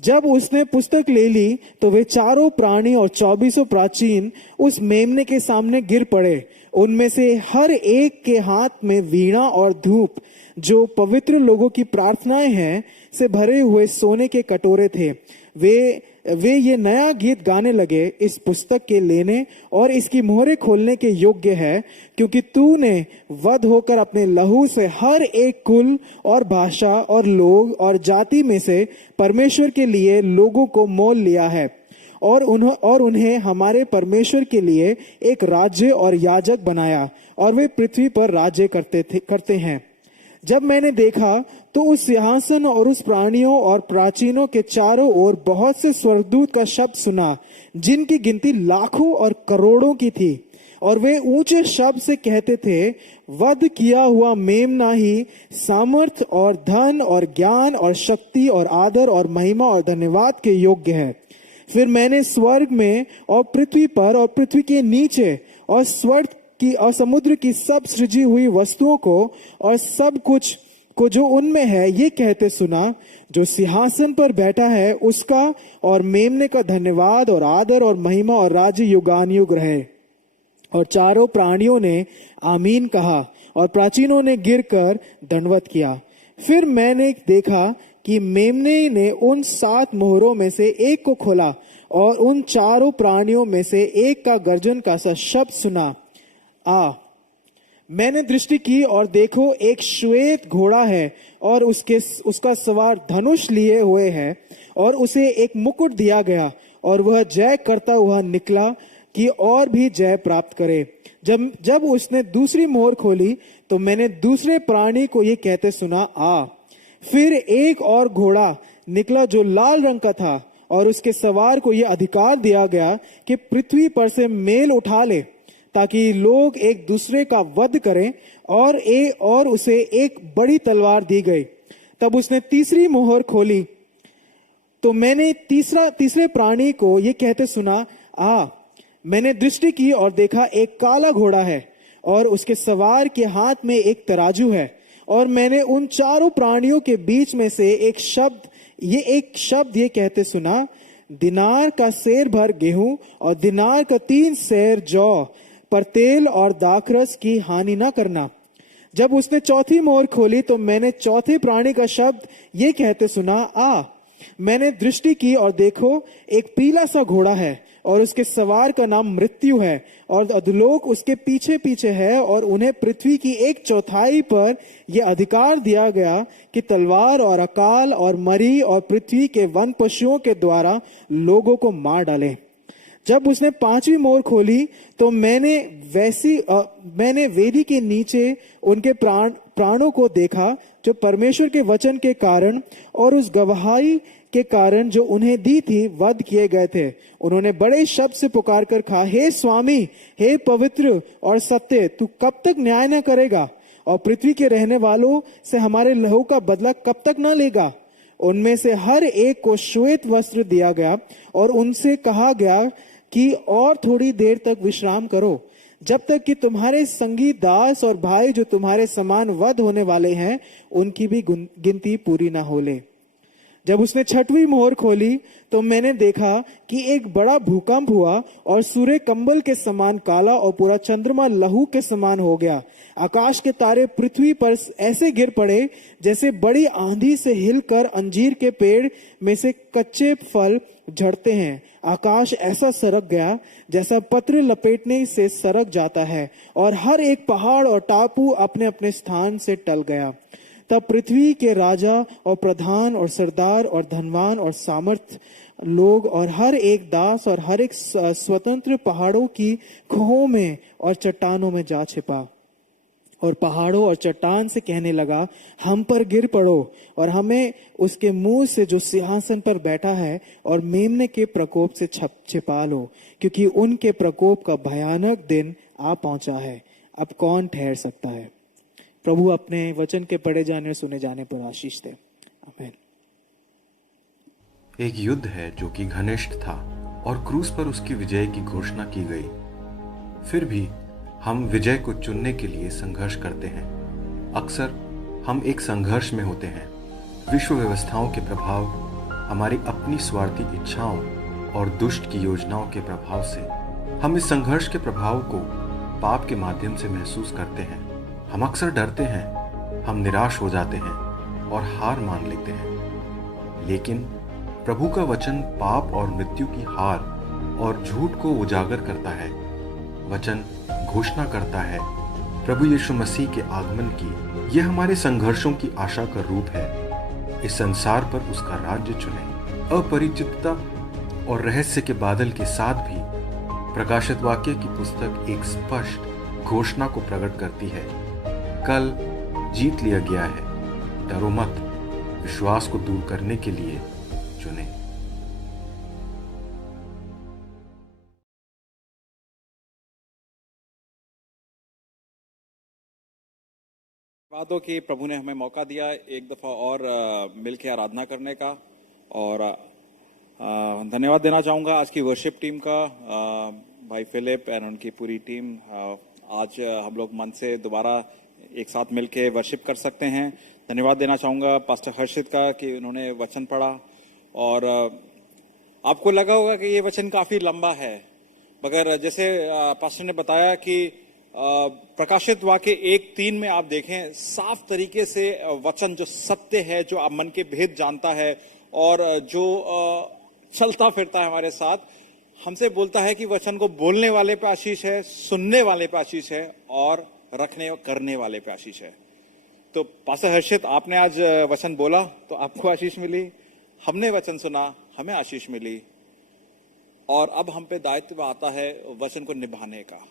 जब उसने पुस्तक ले ली तो वे चारों प्राणी और 24 प्राचीन उस मेमने के सामने गिर पड़े। उनमें से हर एक के हाथ में वीणा और धूप, जो पवित्र लोगों की प्रार्थनाएं हैं, से भरे हुए सोने के कटोरे थे। वे ये नया गीत गाने लगे, इस पुस्तक के लेने और इसकी मोहरें खोलने के योग्य है, क्योंकि तूने वध होकर अपने लहू से हर एक कुल और भाषा और लोग और जाति में से परमेश्वर के लिए लोगों को मोल लिया है, और उन्हें हमारे परमेश्वर के लिए एक राज्य और याजक बनाया, और वे पृथ्वी पर राज्य करते हैं। जब मैंने देखा तो उस सिंहासन और उस प्राणियों और प्राचीनों के चारों ओर बहुत से स्वर्गदूत का शब्द सुना, जिनकी गिनती लाखों और करोड़ों की थी, और वे ऊंचे शब्द से कहते थे, वध किया हुआ मेमना ही सामर्थ और धन और ज्ञान और शक्ति और आदर और महिमा और धन्यवाद के योग्य है। फिर मैंने स्वर्ग में और पृथ्वी पर और पृथ्वी के नीचे और स्वर्ग की और समुद्र की सब सृजी हुई वस्तुओं को और सब कुछ को जो उनमें है, ये कहते सुना, जो सिंहासन पर बैठा है उसका और मेमने का धन्यवाद और आदर और महिमा और राज्य युगानुयुग रहे। और चारों प्राणियों ने आमीन कहा, और प्राचीनों ने गिरकर दंडवत किया। फिर मैंने देखा कि मेमने ने उन 7 मोहरों में से एक को खोला, और उन चारों प्राणियों में से एक का गर्जन का सा शब्द सुना, आ। मैंने दृष्टि की और देखो, एक श्वेत घोड़ा है, और उसका सवार धनुष लिए हुए है, और उसे एक मुकुट दिया गया, और वह जय करता हुआ निकला कि और भी जय प्राप्त करे। जब उसने दूसरी मोहर खोली तो मैंने दूसरे प्राणी को ये कहते सुना, आ। फिर एक और घोड़ा निकला जो लाल रंग का था, और उसके सवार को यह अधिकार दिया गया कि पृथ्वी पर से मेल उठा ले, ताकि लोग एक दूसरे का वध करें, और उसे एक बड़ी तलवार दी गई। तब उसने तीसरी मोहर खोली तो मैंने तीसरे प्राणी को ये कहते सुना, आ। मैंने दृष्टि की और देखा, एक काला घोड़ा है, और उसके सवार के हाथ में एक तराजू है, और मैंने उन चारों प्राणियों के बीच में से एक शब्द ये कहते सुना, दिनार का सेर भर गेहूं और दिनार का 3 सेर जौ पर तेल और दाखरस की हानि न करना। जब उसने चौथी मोहर खोली तो मैंने चौथे प्राणी का शब्द ये कहते सुना, आ। मैंने दृष्टि की और देखो, एक पीला सा घोड़ा है, और उसके सवार का नाम मृत्यु है, और अधोलोक उसके पीछे पीछे है, और उन्हें पृथ्वी की 1/4 पर यह अधिकार दिया गया कि तलवार और अकाल और मरी और पृथ्वी के वन पशुओं के द्वारा लोगों को मार डाले। जब उसने 5वीं मोहर खोली तो मैंने वेदी के नीचे उनके प्राणों को देखा, जो परमेश्वर के वचन के कारण और उस गवाही के कारण जो उन्हें दी थी वध किए गए थे। उन्होंने बड़े शब्द से पुकार कर कहा, हे स्वामी, हे पवित्र और सत्य, तू कब तक न्याय न करेगा और पृथ्वी के रहने वालों से हमारे लहू का बदला कब तक न लेगा। उनमें से हर एक को श्वेत वस्त्र दिया गया और उनसे कहा गया कि और थोड़ी देर तक विश्राम करो, जब तक कि तुम्हारे संगी दास और भाई जो तुम्हारे समान वध होने वाले हैं उनकी भी गिनती पूरी ना हो ले। जब उसने 6वीं मोहर खोली तो मैंने देखा कि एक बड़ा भूकंप हुआ और सूर्य कंबल के समान काला और पूरा चंद्रमा लहू के समान हो गया। आकाश के तारे पृथ्वी पर ऐसे गिर पड़े जैसे बड़ी आंधी से हिलकर अंजीर के पेड़ में से कच्चे फल झड़ते हैं। आकाश ऐसा सरक गया जैसा पत्र लपेटने से सरक जाता है, और हर एक पहाड़ और टापू अपने अपने स्थान से टल गया। तब पृथ्वी के राजा और प्रधान और सरदार और धनवान और सामर्थ लोग और हर एक दास और हर एक स्वतंत्र पहाड़ों की खोहों में और चट्टानों में जा छिपा, और पहाड़ों और चट्टान से कहने लगा, हम पर गिर पड़ो और हमें उसके मुंह से जो सिंहासन पर बैठा है और मेमने के प्रकोप से छिपा लो, क्योंकि उनके प्रकोप का भयानक दिन आ पहुंचा है। अब कौन ठहर सकता है। प्रभु अपने वचन के पढ़े जाने और सुने जाने पर आशीष दे। आमीन। एक युद्ध है जो कि घनिष्ठ था और क्रूस पर उसकी विजय की घोषणा की गई। फिर भी हम विजय को चुनने के लिए संघर्ष करते हैं। अक्सर हम एक संघर्ष में होते हैं। विश्व व्यवस्थाओं के प्रभाव, हमारी अपनी स्वार्थी इच्छाओं और दुष्ट की योजनाओं के प्रभाव से हम इस संघर्ष के प्रभाव को पाप के माध्यम से महसूस करते हैं। हम अक्सर डरते हैं, हम निराश हो जाते हैं और हार मान लेते हैं। लेकिन प्रभु का वचन पाप और मृत्यु की हार और झूठ को उजागर करता है। वचन घोषणा करता है प्रभु यीशु मसीह के आगमन की। यह हमारे संघर्षों की आशा का रूप है। इस संसार पर उसका राज्य चुने। अपरिचितता और रहस्य के बादल के साथ भी प्रकाशित वाक्य की पुस्तक एक स्पष्ट घोषणा को प्रकट करती है। कल जीत लिया गया है, डरो मत, विश्वास को दूर करने के लिए चुने। धन्यवाद हो कि प्रभु ने हमें मौका दिया एक दफा और मिलकर आराधना करने का। और धन्यवाद देना चाहूँगा आज की वर्शिप टीम का, भाई फिलिप एंड उनकी पूरी टीम। आज हम लोग मन से दोबारा एक साथ मिलके वर्शिप कर सकते हैं। धन्यवाद देना चाहूँगा पास्टर हर्षित का कि उन्होंने वचन पढ़ा। और आपको लगा होगा कि ये वचन काफ़ी लंबा है, मगर जैसे पास्टर ने बताया कि प्रकाशित वाक्य 1:3 में आप देखें साफ तरीके से वचन जो सत्य है, जो आप मन के भेद जानता है और जो चलता फिरता है हमारे साथ, हमसे बोलता है कि वचन को बोलने वाले पे आशीष है, सुनने वाले पे आशीष है और रखने और करने वाले पे आशीष है। तो पास्टर हर्षित, आपने आज वचन बोला तो आपको आशीष मिली, हमने वचन सुना, हमें आशीष मिली। और अब हम पे दायित्व आता है वचन को निभाने का,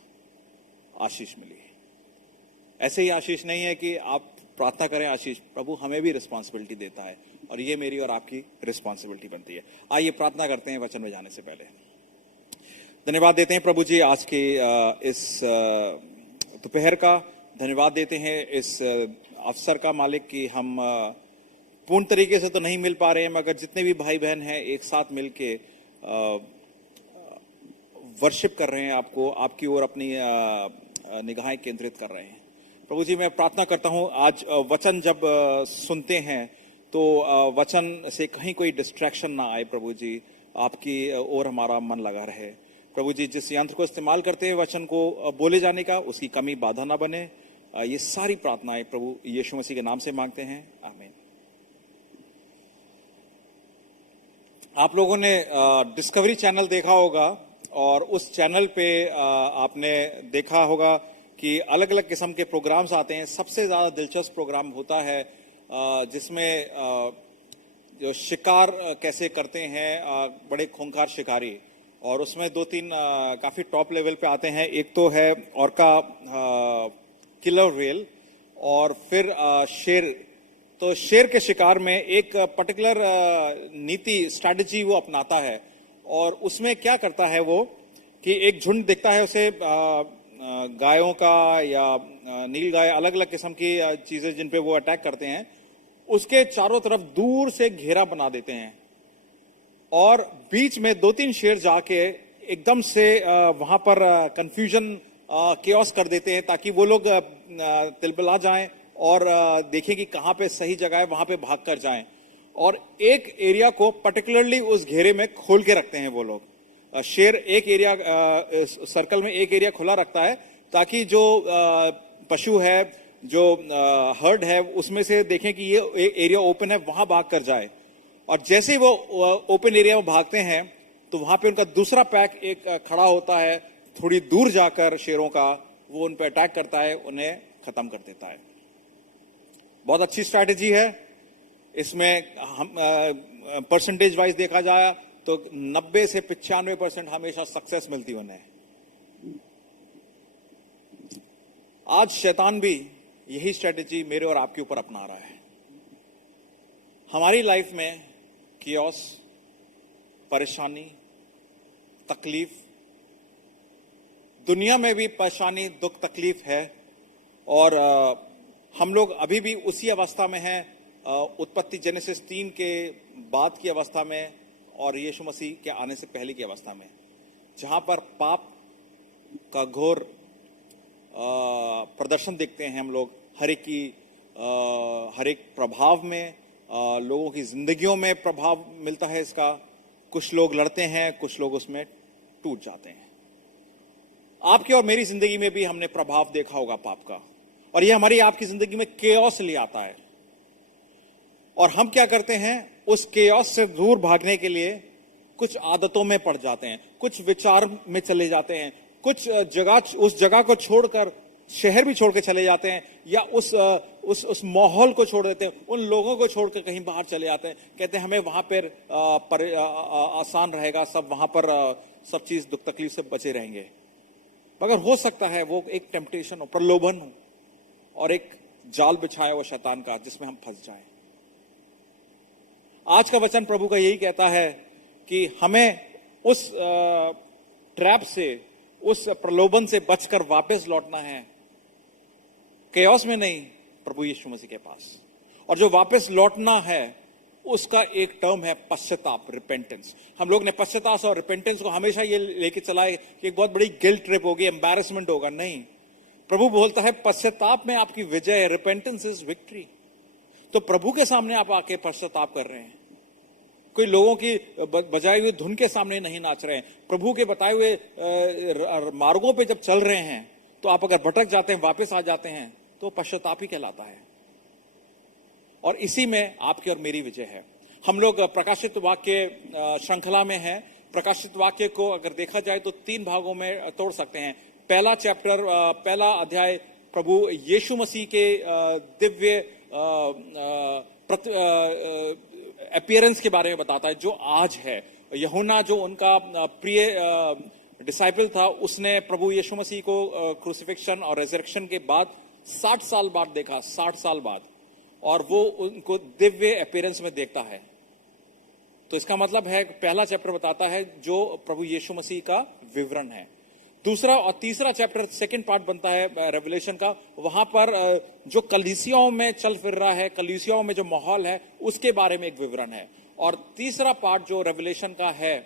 आशीष मिली। ऐसे ही आशीष नहीं है कि आप प्रार्थना करें आशीष, प्रभु हमें भी रिस्पॉन्सिबिलिटी देता है और ये मेरी और आपकी रिस्पॉन्सिबिलिटी बनती है। आइए प्रार्थना करते हैं वचन में जाने से पहले। धन्यवाद देते हैं प्रभु जी आज के इस दोपहर का। धन्यवाद देते हैं इस अवसर का मालिक कि हम पूर्ण तरीके से तो नहीं मिल पा रहे हैं, मगर जितने भी भाई बहन हैं एक साथ मिलके वर्शिप कर रहे हैं, आपको आपकी ओर अपनी निगाहें केंद्रित कर रहे हैं। प्रभु जी मैं प्रार्थना करता हूं आज वचन जब सुनते हैं तो वचन से कहीं कोई डिस्ट्रैक्शन ना आए। प्रभु जी आपकी ओर हमारा मन लगा रहे। प्रभु जी जिस यंत्र को इस्तेमाल करते हैं वचन को बोले जाने का, उसकी कमी बाधा ना बने। ये सारी प्रार्थनाएं प्रभु यीशु मसीह के नाम से मांगते हैं, आमीन। आप लोगों ने डिस्कवरी चैनल देखा होगा और उस चैनल पे आपने देखा होगा कि अलग अलग किस्म के प्रोग्राम्स आते हैं। सबसे ज्यादा दिलचस्प प्रोग्राम होता है जिसमें जो शिकार कैसे करते हैं बड़े खूंखार शिकारी, और उसमें दो तीन काफी टॉप लेवल पे आते हैं। एक तो है ऑर्का किलर व्हेल, और फिर शेर। तो शेर के शिकार में एक पर्टिकुलर नीति स्ट्रैटेजी वो अपनाता है, और उसमें क्या करता है वो कि एक झुंड दिखता है उसे गायों का या नील गाय, अलग अलग किस्म की चीजें जिन पे वो अटैक करते हैं, उसके चारों तरफ दूर से घेरा बना देते हैं, और बीच में दो तीन शेर जाके एकदम से वहां पर कंफ्यूजन केओस कर देते हैं, ताकि वो लोग तिलबिला जाएं और देखें कि कहां पे सही जगह है, वहां पे भाग कर जाएं। और एक एरिया को पर्टिकुलरली उस घेरे में खोल के रखते हैं वो लोग। शेर एक एरिया सर्कल में एक एरिया खुला रखता है, ताकि जो पशु है, जो हर्ड है, उसमें से देखें कि ये एरिया ओपन है, वहां भाग कर जाए। और जैसे ही वो ओपन एरिया में भागते हैं तो वहां पे उनका दूसरा पैक एक खड़ा होता है, थोड़ी दूर जाकर शेरों का, वो उन पे अटैक करता है, उन्हें खत्म कर देता है। बहुत अच्छी स्ट्रैटेजी है। इसमें हम परसेंटेज वाइज देखा जाए तो 90 से 95% हमेशा सक्सेस मिलती उन्हें। आज शैतान भी यही स्ट्रैटेजी मेरे और आपके ऊपर अपना रहा है। हमारी लाइफ में कियोस, परेशानी, तकलीफ, दुनिया में भी परेशानी, दुख, तकलीफ है, और हम लोग अभी भी उसी अवस्था में हैं, उत्पत्ति जेनेसिस 3 के बाद की अवस्था में और यीशु मसीह के आने से पहले की अवस्था में, जहां पर पाप का घोर प्रदर्शन देखते हैं हम लोग। हर एक प्रभाव में, लोगों की जिंदगियों में प्रभाव मिलता है इसका। कुछ लोग लड़ते हैं, कुछ लोग उसमें टूट जाते हैं। आपकी और मेरी जिंदगी में भी हमने प्रभाव देखा होगा पाप का, और यह हमारी आपकी जिंदगी में केओस ले आता है। और हम क्या करते हैं, उस केओस से दूर भागने के लिए कुछ आदतों में पड़ जाते हैं, कुछ विचार में चले जाते हैं, कुछ उस जगह को छोड़कर शहर भी छोड़ के चले जाते हैं, या उस माहौल को छोड़ देते हैं, उन लोगों को छोड़कर कहीं बाहर चले जाते हैं। कहते हैं हमें वहां पर आसान रहेगा, सब वहां पर सब चीज दुख तकलीफ से बचे रहेंगे। मगर हो सकता है वो एक टेम्पटेशन हो, प्रलोभन हो, और एक जाल बिछाया हुआ शैतान का, जिसमें हम फंस जाएं। आज का वचन प्रभु का यही कहता है कि हमें उस ट्रैप से, उस प्रलोभन से बचकर वापस लौटना है, केओस में नहीं, प्रभु यीशु मसीह के पास। और जो वापस लौटना है उसका एक टर्म है पश्चाताप, रिपेंटेंस। हम लोग ने पश्चाताप और रिपेंटेंस को हमेशा ये लेके चला है कि एक बहुत बड़ी गिल्ट ट्रिप होगी, एम्बैरेसमेंट होगा। नहीं, प्रभु बोलता है पश्चाताप में आपकी विजय है, रिपेंटेंस इज विक्ट्री। तो प्रभु के सामने आप आके पश्चाताप कर रहे हैं, कोई लोगों की बजाई हुई धुन के सामने नहीं नाच रहे हैं। प्रभु के बताए हुए मार्गों पे जब चल रहे हैं, तो आप अगर भटक जाते हैं, वापस आ जाते हैं, तो पश्चाताप ही कहलाता है। और इसी में आपकी और मेरी विजय है। हम लोग प्रकाशित वाक्य श्रृंखला में हैं। प्रकाशित वाक्य को अगर देखा जाए तो 3 भागों में तोड़ सकते हैं। पहला चैप्टर, पहला अध्याय प्रभु यीशु मसीह के दिव्य अपीयरेंस के बारे में बताता है, जो आज है। यूहन्ना जो उनका प्रिय डिसाइपल था, उसने प्रभु यीशु मसीह को क्रूसिफिक्शन और रेजरेक्शन के बाद 60 साल बाद देखा, 60 साल बाद, और वो उनको दिव्य अपीयरेंस में देखता है। तो इसका मतलब है, पहला चैप्टर बताता है जो प्रभु यीशु मसीह का विवरण है। दूसरा और तीसरा चैप्टर, सेकंड पार्ट बनता है रेवलेशन का। वहां पर जो कलीसियाओं में चल फिर रहा है, कलीसियाओं में जो माहौल है, उसके बारे में एक विवरण है। और तीसरा पार्ट जो रेवलेशन का है,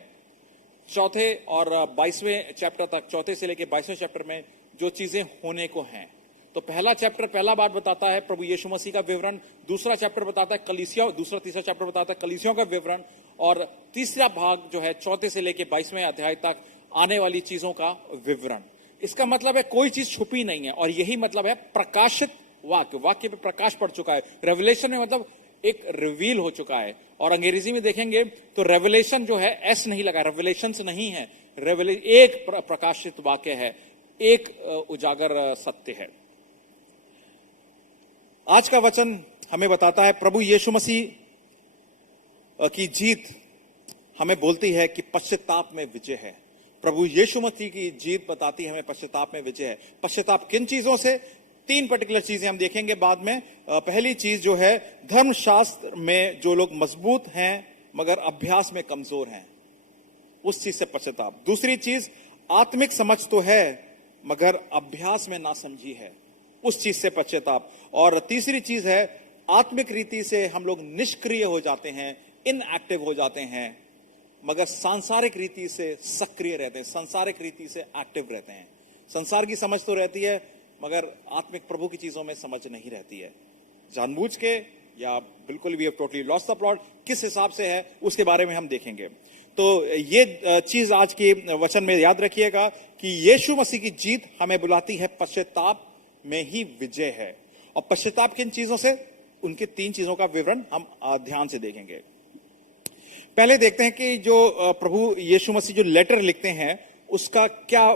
चौथे और 22वें चैप्टर तक, चौथे से लेकर 22वें चैप्टर में जो चीजें होने को हैं। तो पहला चैप्टर, पहला बात बताता है प्रभु यीशु मसीह का विवरण। दूसरा चैप्टर बताता है कलीसिया, दूसरा तीसरा चैप्टर बताता है कलीसियाओं का विवरण। और तीसरा भाग जो है, चौथे से लेकर 22वें अध्याय तक आने वाली चीजों का विवरण। इसका मतलब है कोई चीज छुपी नहीं है, और यही मतलब है प्रकाशित वाक्य। वाक्य पे प्रकाश पड़ चुका है। रेवलेशन में मतलब एक रिवील हो चुका है। और अंग्रेजी में देखेंगे तो रेवलेशन जो है, एस नहीं लगा, रेवलेशंस नहीं है, एक प्रकाशित वाक्य है, एक उजागर सत्य है। आज का वचन हमें बताता है प्रभु यीशु मसीह की जीत हमें बोलती है कि पश्चाताप में विजय है। प्रभु यीशु मसीह की जीत बताती है हमें पश्चाताप में विजय है। पश्चाताप किन चीजों से? 3 पर्टिकुलर चीजें हम देखेंगे बाद में। पहली चीज जो है, धर्मशास्त्र में जो लोग मजबूत हैं मगर अभ्यास में कमजोर हैं, उस चीज से पश्चाताप। दूसरी चीज, आत्मिक समझ तो है मगर अभ्यास में नासमझी है, उस चीज से पश्चाताप। और तीसरी चीज है, आत्मिक रीति से हम लोग निष्क्रिय हो जाते हैं, इनएक्टिव हो जाते हैं, मगर सांसारिक रीति से सक्रिय रहते हैं, सांसारिक रीति से एक्टिव रहते हैं। संसार की समझ तो रहती है मगर आत्मिक प्रभु की चीजों में समझ नहीं रहती है। जानबूझ के या बिल्कुल we have totally lost the plot, किस हिसाब से है उसके बारे में हम देखेंगे। तो ये चीज आज के वचन में याद रखिएगा कि यीशु मसीह की जीत हमें बुलाती है पश्चाताप में ही विजय है। और पश्चाताप किन चीजों से? उनके 3 चीजों का विवरण हम ध्यान से देखेंगे। पहले देखते हैं कि जो प्रभु यीशु मसीह जो लेटर लिखते हैं उसका क्या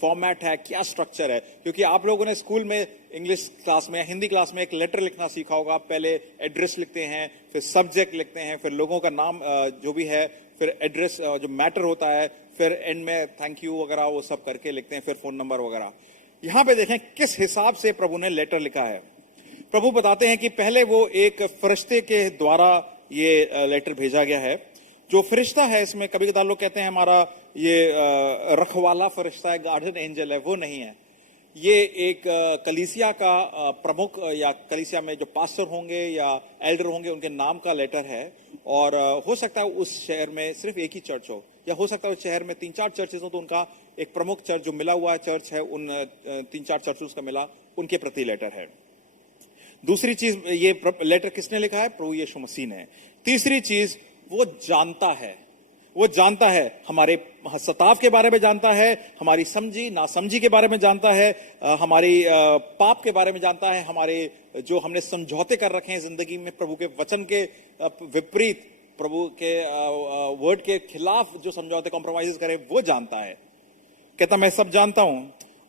फॉर्मेट है, क्या स्ट्रक्चर है। क्योंकि आप लोगों ने स्कूल में इंग्लिश क्लास में, हिंदी क्लास में एक लेटर लिखना सीखा होगा। पहले एड्रेस लिखते हैं, फिर सब्जेक्ट लिखते हैं, फिर लोगों का नाम जो भी है, फिर एड्रेस जो मैटर होता है, फिर एंड में थैंक यू वगैरह वो सब करके लिखते हैं, फिर फोन नंबर वगैरह। यहां पे देखें किस हिसाब से प्रभु ने लेटर लिखा है। प्रभु बताते हैं कि पहले वो एक फरिश्ते के द्वारा ये लेटर भेजा गया है। जो फरिश्ता है, इसमें कभी कभार लोग कहते हैं हमारा ये रखवाला फरिश्ता है, गार्डियन एंजल है, वो नहीं है। ये एक कलीसिया का प्रमुख या कलीसिया में जो पास्टर होंगे या एल्डर होंगे उनके नाम का लेटर है। और हो सकता है उस शहर में सिर्फ एक ही चर्च हो, या हो सकता है उस शहर में 3-4 चर्चेस हो, तो उनका एक प्रमुख चर्च जो मिला हुआ चर्च है, उन 3-4 चर्चों का मिला, उनके प्रति लेटर है। दूसरी चीज, ये लेटर किसने लिखा है? प्रभु यीशु मसीह ने। तीसरी चीज, वो जानता है हमारे सताव के बारे में, जानता है हमारी समझी नासमझी के बारे में, जानता है हमारी पाप के बारे में, जानता है हमारे जो हमने समझौते कर रखे हैं जिंदगी में प्रभु के वचन के विपरीत, प्रभु के वर्ड के खिलाफ जो समझौते कॉम्प्रोमाइज करे, वो जानता है। कहता मैं सब जानता हूं।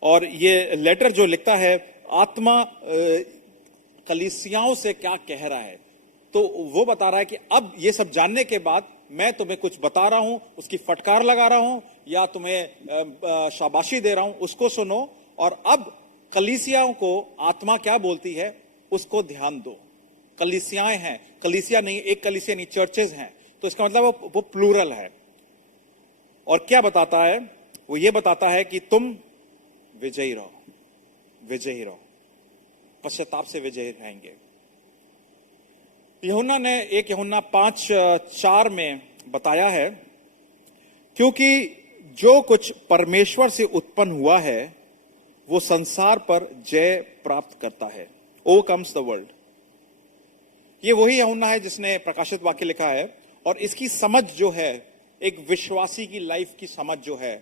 और ये लेटर जो लिखता है, आत्मा कलीसियाओं से क्या कह रहा है, तो वो बता रहा है कि अब ये सब जानने के बाद मैं तुम्हें कुछ बता रहा हूं, उसकी फटकार लगा रहा हूं या तुम्हें शाबाशी दे रहा हूं, उसको सुनो। और अब कलीसियाओं को आत्मा क्या बोलती है उसको ध्यान दो। कलीसियाएं हैं, कलीसिया नहीं, एक कलीसिया नहीं, चर्चेज हैं, तो इसका मतलब वो प्लूरल है। और क्या बताता है? वो ये बताता है कि तुम विजयी रहो, विजयी रहो, पश्चाताप से विजयी रहेंगे। यूहन्ना ने 1 यूहन्ना 5:4 में बताया है, क्योंकि जो कुछ परमेश्वर से उत्पन्न हुआ है वो संसार पर जय प्राप्त करता है, ओवरकम्स द वर्ल्ड। ये वही यूहन्ना है जिसने प्रकाशित वाक्य लिखा है। और इसकी समझ जो है, एक विश्वासी की लाइफ की समझ जो है,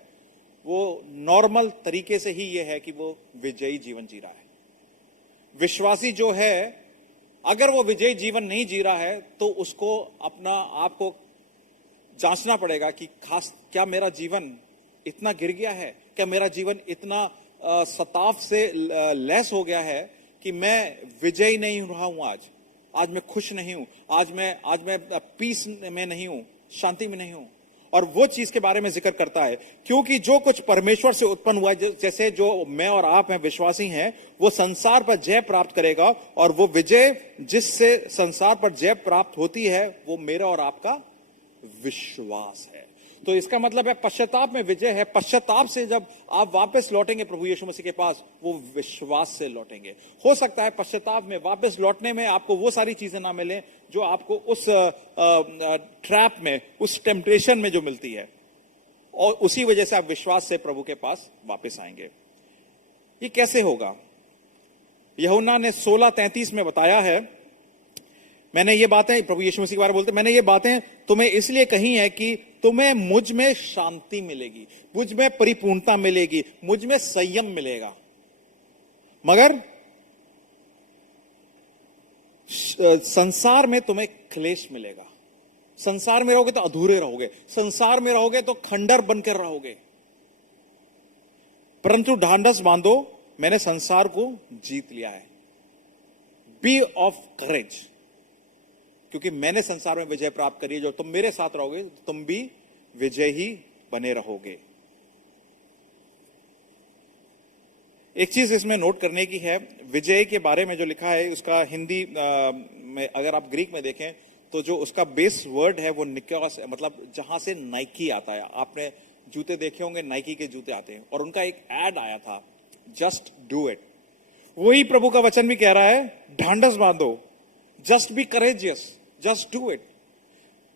वो नॉर्मल तरीके से ही ये है कि वो विजयी जीवन जी रहा है। विश्वासी जो है, अगर वो विजयी जीवन नहीं जी रहा है तो उसको अपना आप को जांचना पड़ेगा कि खास क्या मेरा जीवन इतना गिर गया है, क्या मेरा जीवन इतना सताव से लैस हो गया है कि मैं विजयी नहीं रहा हूं। आज मैं खुश नहीं हूं, आज मैं पीस में नहीं हूं, शांति में नहीं हूं। और वो चीज के बारे में जिक्र करता है, क्योंकि जो कुछ परमेश्वर से उत्पन्न हुआ है, जैसे जो मैं और आप हैं, विश्वासी हैं, वो संसार पर जय प्राप्त करेगा। और वो विजय जिससे संसार पर जय प्राप्त होती है वो मेरा और आपका विश्वास है। तो इसका मतलब है पश्चाताप में विजय है। पश्चाताप से जब आप वापस लौटेंगे प्रभु यीशु मसीह के पास, वो विश्वास से लौटेंगे। हो सकता है पश्चाताप में वापस लौटने में आपको वो सारी चीजें ना मिले जो आपको उस ट्रैप में, उस टेम्पटेशन में जो मिलती है, और उसी वजह से आप विश्वास से प्रभु के पास वापस आएंगे। ये कैसे होगा? यूहन्ना ने 16:33 में बताया है, मैंने ये बातें, प्रभु यीशु मसीह के बारे में बोलते, मैंने ये बातें तुम्हें इसलिए कही है कि तुम्हें मुझ में शांति मिलेगी, मुझ में परिपूर्णता मिलेगी, मुझ में संयम मिलेगा, मगर संसार में तुम्हें क्लेश मिलेगा, संसार में रहोगे तो अधूरे रहोगे, संसार में रहोगे तो खंडर बनकर रहोगे, परंतु ढांढस बांधो, मैंने संसार को जीत लिया है। बी ऑफ करेज, क्योंकि मैंने संसार में विजय प्राप्त करी है। जो तुम मेरे साथ रहोगे तो तुम भी विजय ही बने रहोगे। एक चीज इसमें नोट करने की है, विजय के बारे में जो लिखा है उसका हिंदी में अगर आप ग्रीक में देखें तो जो उसका बेस वर्ड है वो निकोस है, मतलब जहां से नाइकी आता है। आपने जूते देखे होंगे, नाइकी के जूते आते हैं, और उनका एक एड आया था, जस्ट डू इट। वही प्रभु का वचन भी कह रहा है, ढांढस बांधो, just be courageous, just do it.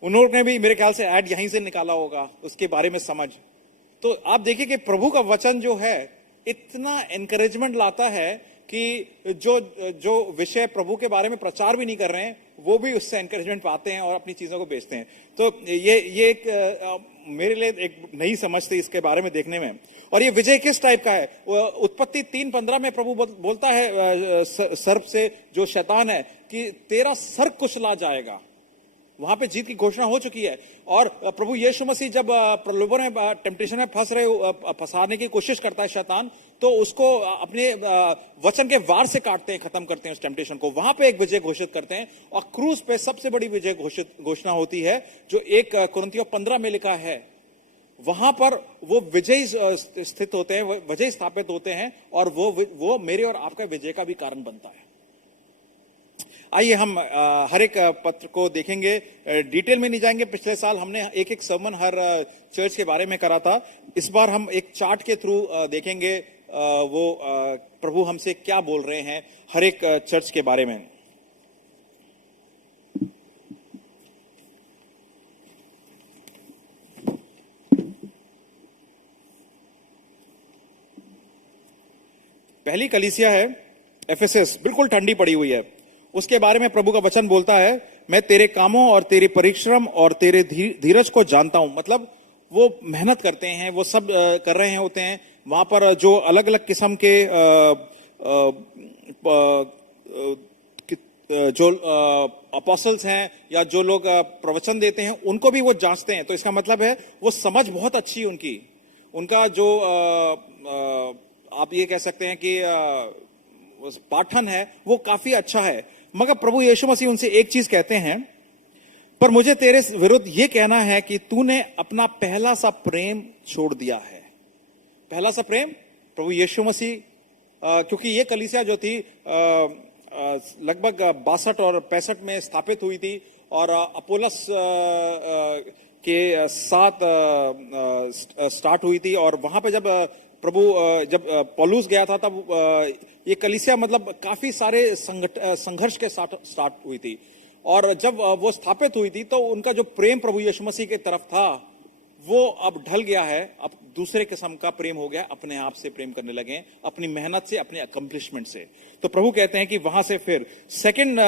उन्होंने भी मेरे ख्याल से एड यहीं से निकाला होगा, उसके बारे में समझ। तो आप देखिए कि प्रभु का वचन जो है इतना एनकरेजमेंट लाता है कि जो विषय प्रभु के बारे में प्रचार भी नहीं कर रहे हैं वो भी उससे एनकरेजमेंट पाते हैं और अपनी चीजों को बेचते हैं। तो ये एक मेरे लिए एक नई समझ थी इसके बारे में देखने में। और ये विजय किस टाइप का है? उत्पत्ति 3:15 में प्रभु बोलता है सर्प से, जो शैतान है, कि तेरा सर कुचला जाएगा। वहां पे जीत की घोषणा हो चुकी है। और प्रभु यीशु मसीह जब प्रलोभन में, टेम्पटेशन में फंसाने की कोशिश करता है शैतान, तो उसको अपने वचन के वार से काटते हैं, खत्म करते हैं उस टेम्पटेशन को। वहां पे एक विजय घोषित करते हैं और क्रूस पे सबसे बड़ी विजय घोषणा होती है, जो 1 कुरिन्थियों 15 में लिखा है। वहां पर वो विजय स्थित होते हैं, विजय स्थापित होते हैं, और वो मेरे और आपका विजय का भी कारण बनता है। आइए हम हर एक पत्र को देखेंगे, डिटेल में नहीं जाएंगे। पिछले साल हमने एक सर्मन हर चर्च के बारे में करा था। इस बार हम एक चार्ट के थ्रू देखेंगे वो प्रभु हमसे क्या बोल रहे हैं हर एक चर्च के बारे में। पहली कलीसिया है एफेसस, बिल्कुल ठंडी पड़ी हुई है। उसके बारे में प्रभु का वचन बोलता है, मैं तेरे कामों और तेरे परिश्रम और तेरे धीरज को जानता हूं। मतलब वो मेहनत करते हैं, वो सब कर रहे होते हैं। वहां पर जो अलग अलग किस्म के जो अपोस्टल्स हैं या जो लोग प्रवचन देते हैं, उनको भी वो जांचते हैं। तो इसका मतलब है वो समझ बहुत अच्छी है उनकी। उनका जो आप ये कह सकते हैं कि पाठन है वो काफी अच्छा है। मगर प्रभु यीशु मसीह उनसे एक चीज कहते हैं, पर मुझे तेरे विरुद्ध ये कहना है कि तूने अपना पहला सा प्रेम छोड़ दिया है। पहला सा प्रेम प्रभु यीशु मसीह, क्योंकि ये कलीसिया जो थी लगभग 62 और 65 में स्थापित हुई थी, और अपोलस के साथ स्टार्ट हुई थी। और वहां पे जब जब पौलुस गया था तब ये कलीसिया मतलब काफी सारे संघर्ष के साथ स्टार्ट हुई थी। और जब वो स्थापित हुई थी तो उनका जो प्रेम प्रभु यीशु मसीह की तरफ था वो अब ढल गया है। अब दूसरे किस्म का प्रेम हो गया, अपने आप से प्रेम करने लगे, अपनी मेहनत से, अपने अकम्प्लिशमेंट से। तो प्रभु कहते हैं कि वहां से फिर सेकंड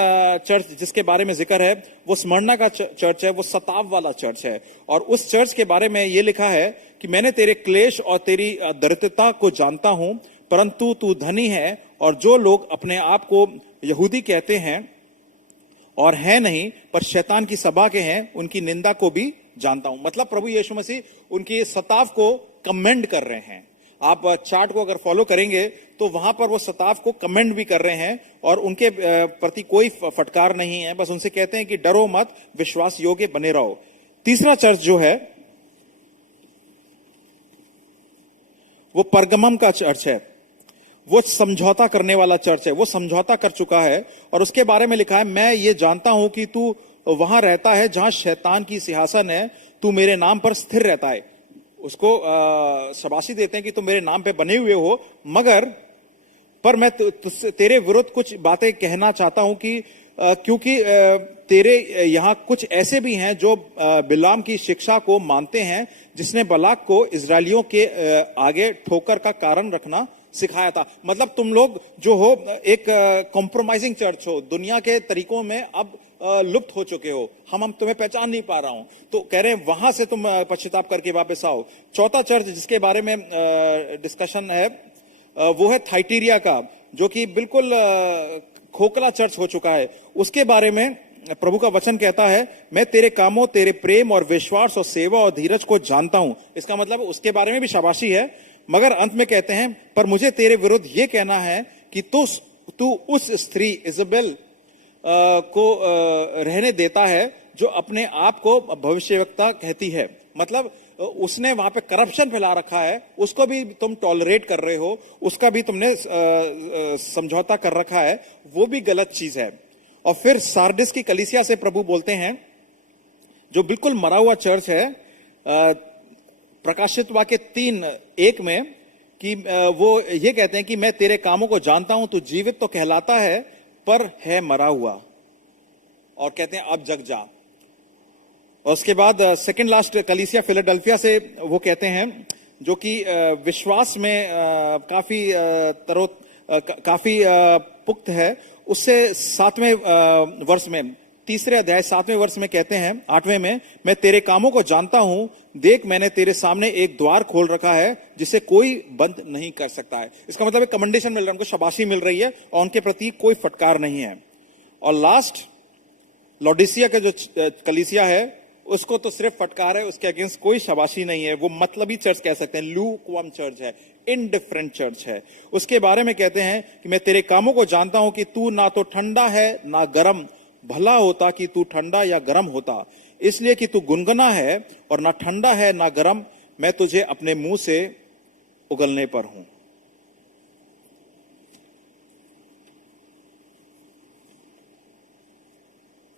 चर्च जिसके बारे में जिक्र है वो स्मरणा का चर्च है, वो सताव वाला चर्च है। और उस चर्च के बारे में ये लिखा है कि मैंने तेरे क्लेश और तेरी दरिद्रता को जानता हूं, परंतु तू धनी है, और जो लोग अपने आप को यहूदी कहते हैं और है नहीं पर शैतान की सभा के हैं, उनकी निंदा को भी जानता हूं। मतलब प्रभु यीशु मसीह उनकी सताव को कमेंड कर रहे हैं। आप चार्ट को अगर फॉलो करेंगे तो वहां पर वो सताव को कमेंड भी कर रहे हैं, और उनके प्रति कोई फटकार नहीं है। बस उनसे कहते हैं कि डरो मत, विश्वास योग्य बने रहो। तीसरा चर्च जो है वो परगमम का चर्च है। वो समझौता करने वाला चर्च है, वो समझौता कर चुका है। और उसके बारे में लिखा है, मैं ये जानता हूं कि तू वहां रहता है जहां शैतान की सिंहासन है, तू मेरे नाम पर स्थिर रहता है। उसको शाबाशी देते हैं कि तुम मेरे नाम पे बने हुए हो, मगर पर मैं तेरे विरुद्ध कुछ बातें कहना चाहता हूं कि क्योंकि तेरे यहां कुछ ऐसे भी हैं जो बिलाम की शिक्षा को मानते हैं, जिसने बलाक को इजरायलियों के आगे ठोकर का कारण रखना सिखाया था। मतलब तुम लोग जो हो एक कॉम्प्रोमाइजिंग चर्च हो, दुनिया के तरीकों में अब लुप्त हो चुके हो, हम तुम्हें पहचान नहीं पा रहा हूं। तो कह रहे हैं वहां से तुम पश्चाताप करके वापस आओ। चौथा चर्च जिसके बारे में डिस्कशन है वो है थाइटीरिया का, जो कि बिल्कुल खोखला चर्च हो चुका है। उसके बारे में प्रभु का वचन कहता है, मैं तेरे कामों, तेरे प्रेम और विश्वास और सेवा और धीरज को जानता हूं। इसका मतलब उसके बारे में भी शाबाशी है, मगर अंत में कहते हैं, पर मुझे तेरे विरुद्ध यह कहना है कि तू उस स्त्री इजबेल को रहने देता है जो अपने आप को भविष्यवक्ता कहती है। मतलब उसने वहां पे करप्शन फैला रखा है, उसको भी तुम टॉलरेट कर रहे हो, उसका भी तुमने समझौता कर रखा है, वो भी गलत चीज है। और फिर सार्डिस की कलीसिया से प्रभु बोलते हैं, जो बिल्कुल मरा हुआ चर्च है, प्रकाशित वाक्य 3:1 में, कि वो ये कहते हैं कि मैं तेरे कामों को जानता हूं, तू जीवित तो कहलाता है पर है मरा हुआ, और कहते हैं अब जग जा। और उसके बाद सेकंड लास्ट कलीसिया फिलाडेल्फिया से वो कहते हैं, जो कि विश्वास में काफी पुख्त है, उससे 7वें वर्ष में, 3 अध्याय 7वें वर्ष में कहते हैं, 8वें में, मैं तेरे कामों को जानता हूं, देख मैंने तेरे सामने एक द्वार खोल रखा है जिसे कोई बंद नहीं कर सकता है। इसका मतलब एक कमेंडेशन मिल रहा है, उनको शाबाशी मिल रही है और उनके प्रति कोई फटकार नहीं है। और लास्ट लौडीसिया का जो कलीसिया है, उसको तो सिर्फ फटकार है, उसके अगेंस्ट कोई शाबाशी नहीं है। वो मतलबी चर्च कह सकते हैं, लूकवार्म चर्च है, इनडिफरेंट चर्च है। उसके बारे में कहते हैं कि मैं तेरे कामों को जानता हूं कि तू ना तो ठंडा है ना गर्म, भला होता कि तू ठंडा या गर्म होता। इसलिए कि तू गुनगुना है और ना ठंडा है ना गर्म, मैं तुझे अपने मुंह से उगलने पर हूं।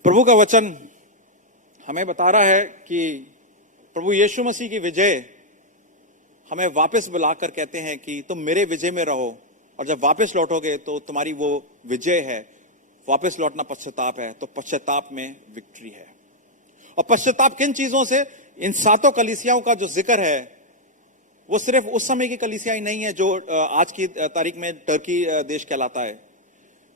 प्रभु का वचन हमें बता रहा है कि प्रभु यीशु मसीह की विजय हमें वापस बुलाकर कहते हैं कि तुम मेरे विजय में रहो, और जब वापस लौटोगे तो तुम्हारी वो विजय है। वापस लौटना पश्चाताप है, तो पश्चाताप में विक्ट्री है। और पश्चाताप किन चीजों से? इन 7 कलीसियाओं का जो जिक्र है, वो सिर्फ उस समय की कलीसिया ही नहीं है जो आज की तारीख में टर्की देश कहलाता है,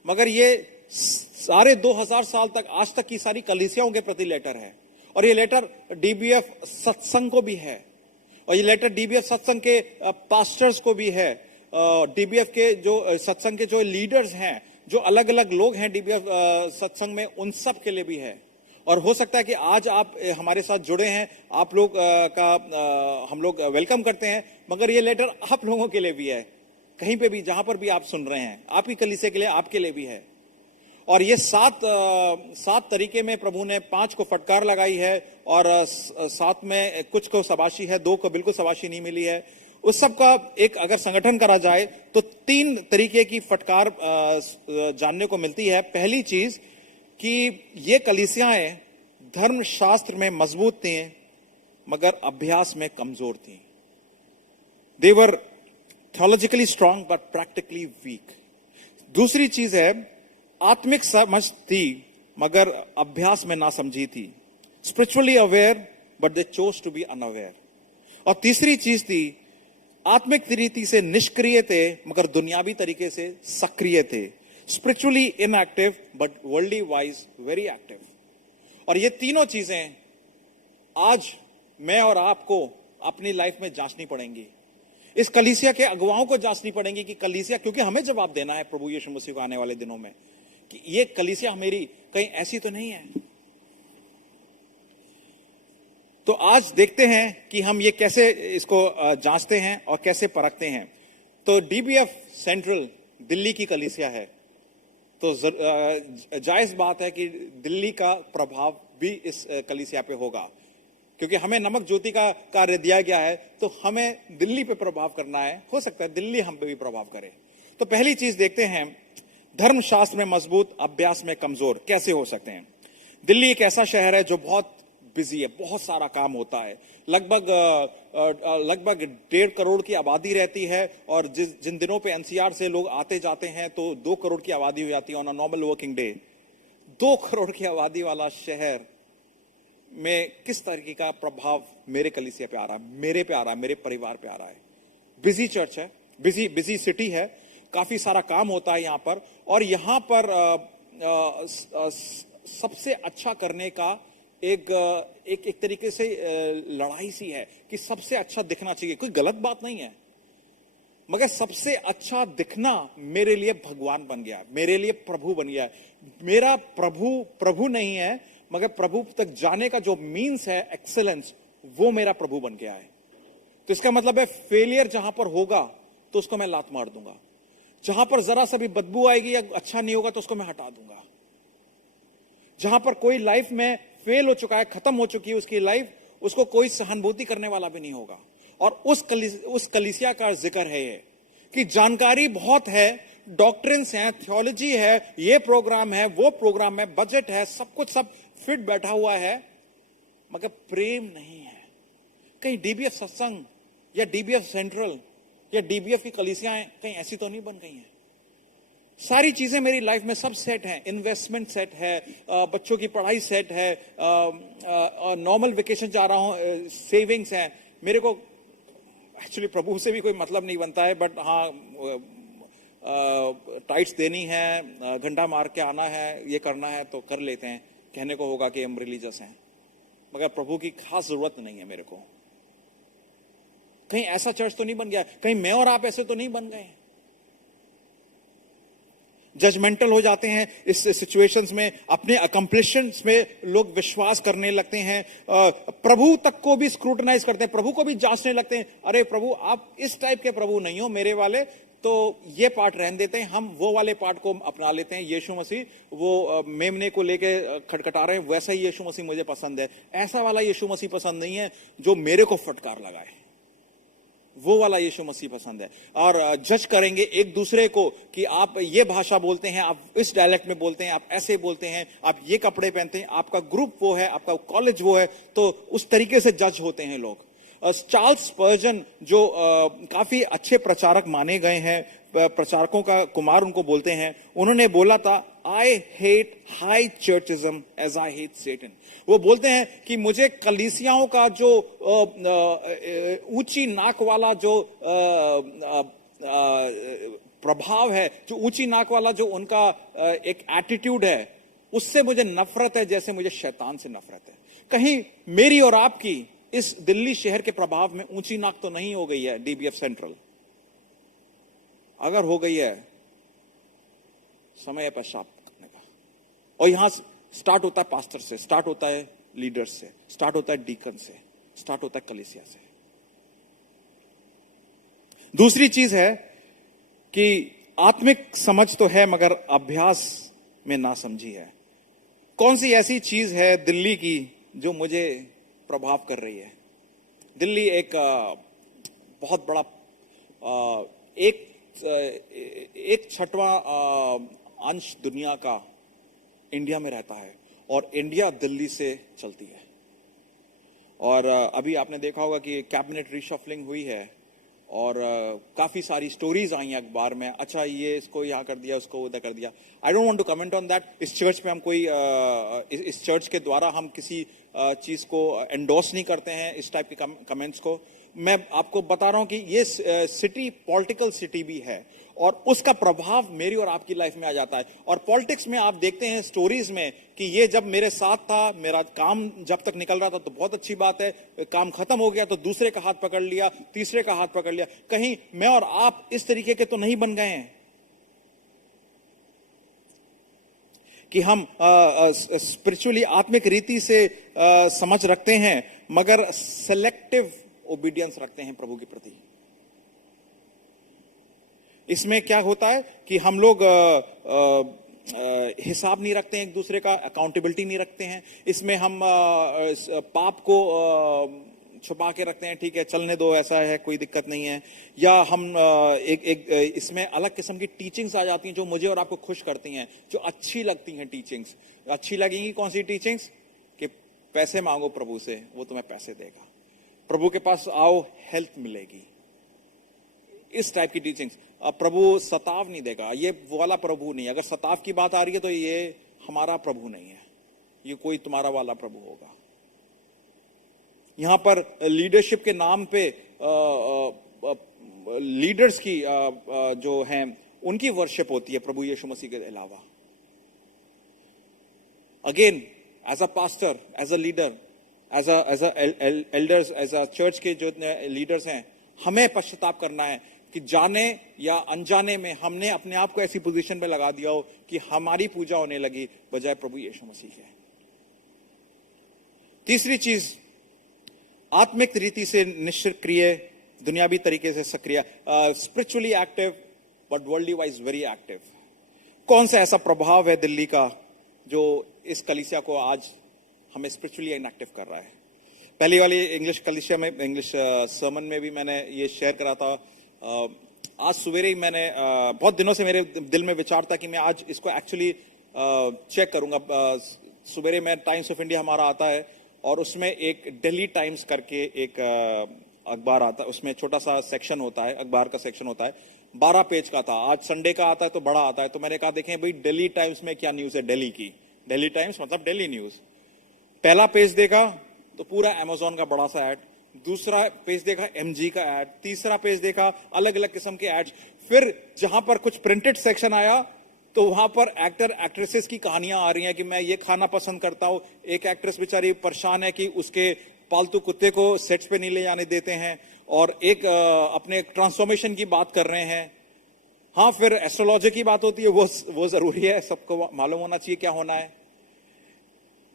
मगर ये सारे 2000 साल तक, आज तक की सारी कलीसियाओं के प्रति लेटर है। और ये लेटर डीबीएफ सत्संग को भी है, और ये लेटर डीबीएफ सत्संग के पास्टर्स को भी है, डीबीएफ के जो सत्संग के जो लीडर्स हैं, जो अलग अलग लोग हैं डीबीएफ सत्संग में, उन सब के लिए भी है। और हो सकता है कि आज आप हमारे साथ जुड़े हैं, आप लोग हम लोग वेलकम करते हैं, मगर ये लेटर आप लोगों के लिए भी है। कहीं पे भी, जहां पर भी आप सुन रहे हैं, आपकी कलीसिया के लिए, आपके लिए भी है। और ये 7 तरीके में प्रभु ने 5 को फटकार लगाई है, और 7 में कुछ को शाबाशी है, 2 को बिल्कुल शाबाशी नहीं मिली है। उस सब का एक अगर संगठन करा जाए तो 3 तरीके की फटकार जानने को मिलती है। पहली चीज कि ये कलीसियाएं धर्मशास्त्र में मजबूत थी, मगर अभ्यास में कमजोर थी। They were theologically strong but practically weak. दूसरी चीज है, आत्मिक समझ थी मगर अभ्यास में ना समझी थी। Spiritually aware but they chose to be unaware. और तीसरी चीज थी, आत्मिक रीति से निष्क्रिय थे मगर दुनियावी तरीके से सक्रिय थे। Spiritually inactive but worldly wise very active. और ये तीनों चीजें आज मैं और आपको अपनी लाइफ में जांचनी पड़ेंगी। इस कलीसिया के अगुवाओं को जांचनी पड़ेंगी कि कलीसिया, क्योंकि हमें जवाब देना है प्रभु यीशु मसीह को आने वाले दिनों में, कि ये कलीसिया मेरी कहीं ऐसी तो नहीं है। तो आज देखते हैं कि हम ये कैसे इसको जांचते हैं और कैसे परखते हैं। तो डीबीएफ सेंट्रल दिल्ली की कलीसिया है, तो जायज बात है कि दिल्ली का प्रभाव भी इस कलीसिया पे होगा, क्योंकि हमें नमक ज्योति का कार्य दिया गया है, तो हमें दिल्ली पे प्रभाव करना है। हो सकता है दिल्ली हम पे भी प्रभाव करे। तो पहली चीज देखते हैं, धर्मशास्त्र में मजबूत, अभ्यास में कमजोर कैसे हो सकते हैं। दिल्ली एक ऐसा शहर है जो बहुत बिजी है, बहुत सारा काम होता है। लगभग 1.5 करोड़ की आबादी रहती है, और जिन दिनों पे एनसीआर से लोग आते जाते हैं तो 2 करोड़ की आबादी हो जाती है on a normal working day. 2 crore की आबादी वाला शहर में किस तरीके का प्रभाव मेरे कलीसिया पे आ रहा है, मेरे पे आ रहा है, मेरे परिवार पे आ रहा है। बिजी चर्च है, बिजी सिटी है, काफी सारा काम होता है यहाँ पर। और यहाँ पर सबसे अच्छा करने का एक तरीके से लड़ाई सी है कि सबसे अच्छा दिखना चाहिए। कोई गलत बात नहीं है, मगर सबसे अच्छा दिखना मेरे लिए भगवान बन गया, मेरे लिए प्रभु बन गया। मेरा प्रभु प्रभु नहीं है, मगर प्रभु तक जाने का जो मीन्स है, एक्सेलेंस, वो मेरा प्रभु बन गया है। तो इसका मतलब है फेलियर जहां पर होगा तो उसको मैं लात मार दूंगा, जहां पर जरा सा भी बदबू आएगी या अच्छा नहीं होगा तो उसको मैं हटा दूंगा। जहां पर कोई लाइफ में फेल हो चुका है, खत्म हो चुकी है उसकी लाइफ, उसको कोई सहानुभूति करने वाला भी नहीं होगा। और उस कलीसिया का जिक्र है ये कि जानकारी बहुत है, डॉक्ट्रिन्स हैं, थियोलॉजी है, ये प्रोग्राम है, वो प्रोग्राम है, बजट है, सब कुछ सब फिट बैठा हुआ है, मगर प्रेम नहीं है। कहीं डीबीएफ सत्संग या डीबीएफ सेंट्रल या डीबीएफ की कलीसियाएं कहीं ऐसी तो नहीं बन गई हैं। सारी चीजें मेरी लाइफ में सब सेट हैं, इन्वेस्टमेंट सेट है, बच्चों की पढ़ाई सेट है, नॉर्मल वेकेशन जा रहा हूं, सेविंग्स हैं। मेरे को एक्चुअली प्रभु से भी कोई मतलब नहीं बनता है, बट हाँ टाइट्स देनी है, घंटा मार के आना है, ये करना है तो कर लेते हैं, कहने को होगा कि हम रिलीजियस हैं, मगर प्रभु की खास जरूरत नहीं है मेरे को। कहीं ऐसा चर्च तो नहीं बन गया, कहीं मैं और आप ऐसे तो नहीं बन गए। जजमेंटल हो जाते हैं इस सिचुएशंस में, अपने अकम्प्लिशमेंट्स में लोग विश्वास करने लगते हैं, प्रभु तक को भी स्क्रूटनाइज करते हैं, प्रभु को भी जांचने लगते हैं। अरे प्रभु, आप इस टाइप के प्रभु नहीं हो मेरे वाले, तो ये पार्ट रहने देते हैं, हम वो वाले पार्ट को अपना लेते हैं। यीशु मसीह वो मेमने को लेके खटखटा रहे हैं, वैसा ही यीशु मसीह मुझे पसंद है। ऐसा वाला यीशु मसीह पसंद नहीं है जो मेरे को फटकार लगाए, वो वाला यीशु मसीह पसंद है। और जज करेंगे एक दूसरे को कि आप ये भाषा बोलते हैं, आप इस डायलेक्ट में बोलते हैं, आप ऐसे बोलते हैं, आप ये कपड़े पहनते हैं, आपका ग्रुप वो है, आपका कॉलेज वो है, तो उस तरीके से जज होते हैं लोग। चार्ल्स स्पर्जन जो काफी अच्छे प्रचारक माने गए हैं, प्रचारकों का कुमार उनको बोलते हैं, उन्होंने बोला था, I hate high churchism as I hate Satan. वो बोलते हैं कि मुझे कलीसियाओं का जो ऊंची नाक वाला जो प्रभाव है, जो ऊंची नाक वाला जो उनका एक एटीट्यूड है, उससे मुझे नफरत है जैसे मुझे शैतान से नफरत है। कहीं मेरी और आपकी इस दिल्ली शहर के प्रभाव में ऊंची नाक तो नहीं हो गई है डीबीएफ सेंट्रल? अगर हो गई है, समय है पेशाब करने का। और यहां स्टार्ट होता है पास्टर से, स्टार्ट होता है लीडर से, स्टार्ट होता है डीकन से, स्टार्ट होता है कलीसिया से। दूसरी चीज है कि आत्मिक समझ तो है मगर अभ्यास में ना समझी है। कौन सी ऐसी चीज है दिल्ली की जो मुझे प्रभाव कर रही है? दिल्ली एक बहुत बड़ा एक छठवां अंश दुनिया का इंडिया में रहता है, और इंडिया दिल्ली से चलती है। और अभी आपने देखा होगा कि कैबिनेट रिशफलिंग हुई है, और काफी सारी स्टोरीज आई हैं अखबार में, अच्छा ये इसको यहाँ कर दिया, उसको उधर कर दिया। I don't want to comment on that. इस चर्च में हम कोई इस चर्च के द्वारा हम किसी चीज को एंडोर्स नहीं करते हैं, इस टाइप के कमेंट्स को। मैं आपको बता रहा हूं कि ये सिटी पॉलिटिकल सिटी भी है, और उसका प्रभाव मेरी और आपकी लाइफ में आ जाता है। और पॉलिटिक्स में आप देखते हैं स्टोरीज में कि ये जब मेरे साथ था, मेरा काम जब तक निकल रहा था तो बहुत अच्छी बात है, काम खत्म हो गया तो दूसरे का हाथ पकड़ लिया, तीसरे का हाथ पकड़ लिया। कहीं मैं और आप इस तरीके के तो नहीं बन गए हैं कि हम स्पिरिचुअली आत्मिक रीति से समझ रखते हैं मगर सेलेक्टिव ओबीडियंस रखते हैं प्रभु के प्रति। इसमें क्या होता है कि हम लोग हिसाब नहीं रखते हैं एक दूसरे का, अकाउंटेबिलिटी नहीं रखते हैं। इसमें हम पाप को छुपा के रखते हैं, ठीक है चलने दो, ऐसा है कोई दिक्कत नहीं है। या हम इसमें अलग किस्म की टीचिंग्स आ जाती हैं जो मुझे और आपको खुश करती हैं, जो अच्छी लगती हैं टीचिंग्स। अच्छी लगेंगी कौन सी टीचिंग्स? कि पैसे मांगो प्रभु से, वो तुम्हें पैसे देगा। प्रभु के पास आओ, हेल्थ मिलेगी। इस टाइप की टीचिंग्स। प्रभु सताव नहीं देगा, ये वो वाला प्रभु नहीं। अगर सताव की बात आ रही है तो ये हमारा प्रभु नहीं है, ये कोई तुम्हारा वाला प्रभु होगा। यहां पर लीडरशिप के नाम पे लीडर्स की जो हैं उनकी वर्शिप होती है प्रभु यीशु मसीह के अलावा। Again as a pastor, as a leader, as a elders, as a church के जो लीडर्स हैं, हमें पश्चाताप करना है कि जाने या अनजाने में हमने अपने आप को ऐसी पोजीशन में लगा दिया हो कि हमारी पूजा होने लगी बजाय प्रभु यीशु मसीह के। तीसरी चीज, आत्मिक रीति से निष्क्रिय, दुनियावी तरीके से सक्रिय, spiritually active but worldly wise very active. कौन सा ऐसा प्रभाव है दिल्ली का जो इस कलीसिया को आज हमें स्पिरिचुअली इनएक्टिव कर रहा है? पहली वाली इंग्लिश कलीसिया में, इंग्लिश सर्मन में भी मैंने ये शेयर करा था। आज सवेरे ही मैंने, बहुत दिनों से मेरे दिल में विचार था कि मैं आज इसको एक्चुअली चेक करूंगा। सवेरे में टाइम्स ऑफ इंडिया हमारा आता है और उसमें एक दिल्ली टाइम्स करके एक अखबार आता है, उसमें छोटा सा सेक्शन होता है, अखबार का सेक्शन होता है, 12 पेज का था। आज संडे का आता है तो बड़ा आता है, तो मैंने कहा देखें भाई दिल्ली टाइम्स में क्या न्यूज है दिल्ली की। दिल्ली टाइम्स मतलब दिल्ली न्यूज। पहला पेज देखा तो पूरा अमेजोन का बड़ा सा ऐड, दूसरा पेज देखा एमजी का ऐड, तीसरा पेज देखा अलग अलग किस्म के एड्स। फिर जहां पर कुछ प्रिंटेड सेक्शन आया तो वहां पर एक्टर एक्ट्रेसेस की कहानियां आ रही हैं कि मैं ये खाना पसंद करता हूं। एक एक्ट्रेस बेचारी परेशान है कि उसके पालतू कुत्ते को सेट्स पे नहीं ले जाने देते हैं, और एक अपने ट्रांसफॉर्मेशन की बात कर रहे हैं। हाँ, फिर एस्ट्रोलॉजी की बात होती है, वो जरूरी है, सबको मालूम होना चाहिए क्या होना है।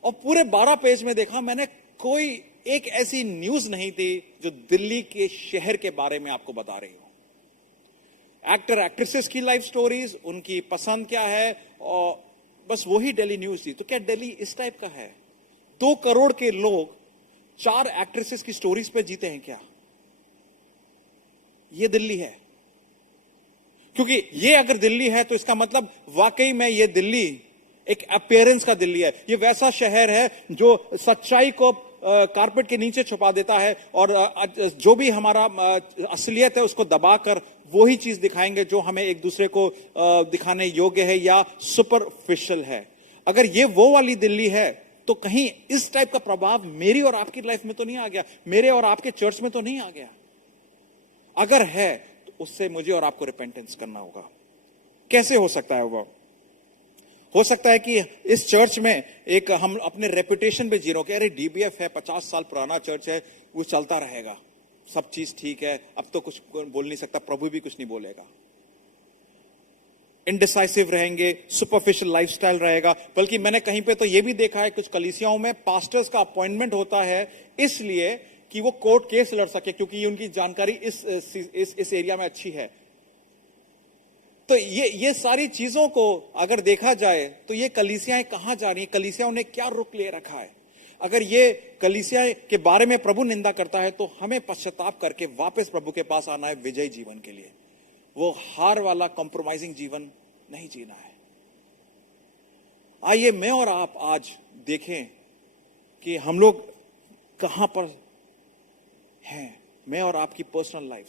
और पूरे 12 पेज में देखा मैंने, कोई एक ऐसी न्यूज नहीं थी जो दिल्ली के शहर के बारे में आपको बता रही हो। एक्टर एक्ट्रेसेस की लाइफ स्टोरीज, उनकी पसंद क्या है, और बस वही दिल्ली न्यूज थी। तो क्या दिल्ली इस टाइप का है? 2 करोड़ के लोग 4 एक्ट्रेसेस की स्टोरीज पे जीते हैं क्या? ये दिल्ली है? क्योंकि ये अगर दिल्ली है तो इसका मतलब वाकई में ये दिल्ली एक अपीयरेंस का दिल्ली है। ये वैसा शहर है जो सच्चाई को कारपेट के नीचे छुपा देता है, और जो भी हमारा असलियत है उसको दबाकर वही चीज दिखाएंगे जो हमें एक दूसरे को दिखाने योग्य है या सुपरफिशियल है। अगर ये वो वाली दिल्ली है तो कहीं इस टाइप का प्रभाव मेरी और आपकी लाइफ में तो नहीं आ गया, मेरे और आपके चर्च में तो नहीं आ गया? अगर है तो उससे मुझे और आपको रिपेंटेंस करना होगा। कैसे हो सकता है वो? हो सकता है कि इस चर्च में एक हम अपने रेपुटेशन पे जी रहे हो कि अरे डीबीएफ है, 50 साल पुराना चर्च है, वो चलता रहेगा, सब चीज ठीक है, अब तो कुछ बोल नहीं सकता, प्रभु भी कुछ नहीं बोलेगा। इनडिसाइसिव रहेंगे, सुपरफिशियल लाइफस्टाइल रहेगा। बल्कि मैंने कहीं पे तो ये भी देखा है, कुछ कलीसियाओं में पास्टर्स का अपॉइंटमेंट होता है इसलिए कि वो कोर्ट केस लड़ सके, क्योंकि उनकी जानकारी इस एरिया में अच्छी है। तो ये सारी चीजों को अगर देखा जाए तो ये कलीसियाएं कहां जा रही हैं? कलीसियाओं ने क्या रुख ले रखा है? अगर ये कलीसिया के बारे में प्रभु निंदा करता है तो हमें पश्चाताप करके वापस प्रभु के पास आना है विजयी जीवन के लिए। वो हार वाला कॉम्प्रोमाइजिंग जीवन नहीं जीना है। आइए मैं और आप आज देखें कि हम लोग कहां पर हैं, मैं और आपकी पर्सनल लाइफ।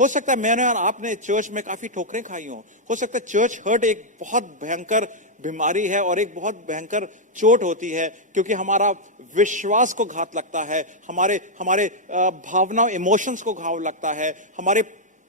हो सकता है मैंने और आपने चर्च में काफी ठोकरें खाई हो सकता है चर्च हर्ट एक बहुत भयंकर बीमारी है और एक बहुत भयंकर चोट होती है, क्योंकि हमारा विश्वास को घात लगता है, हमारे भावनाओं इमोशंस को घाव लगता है, हमारे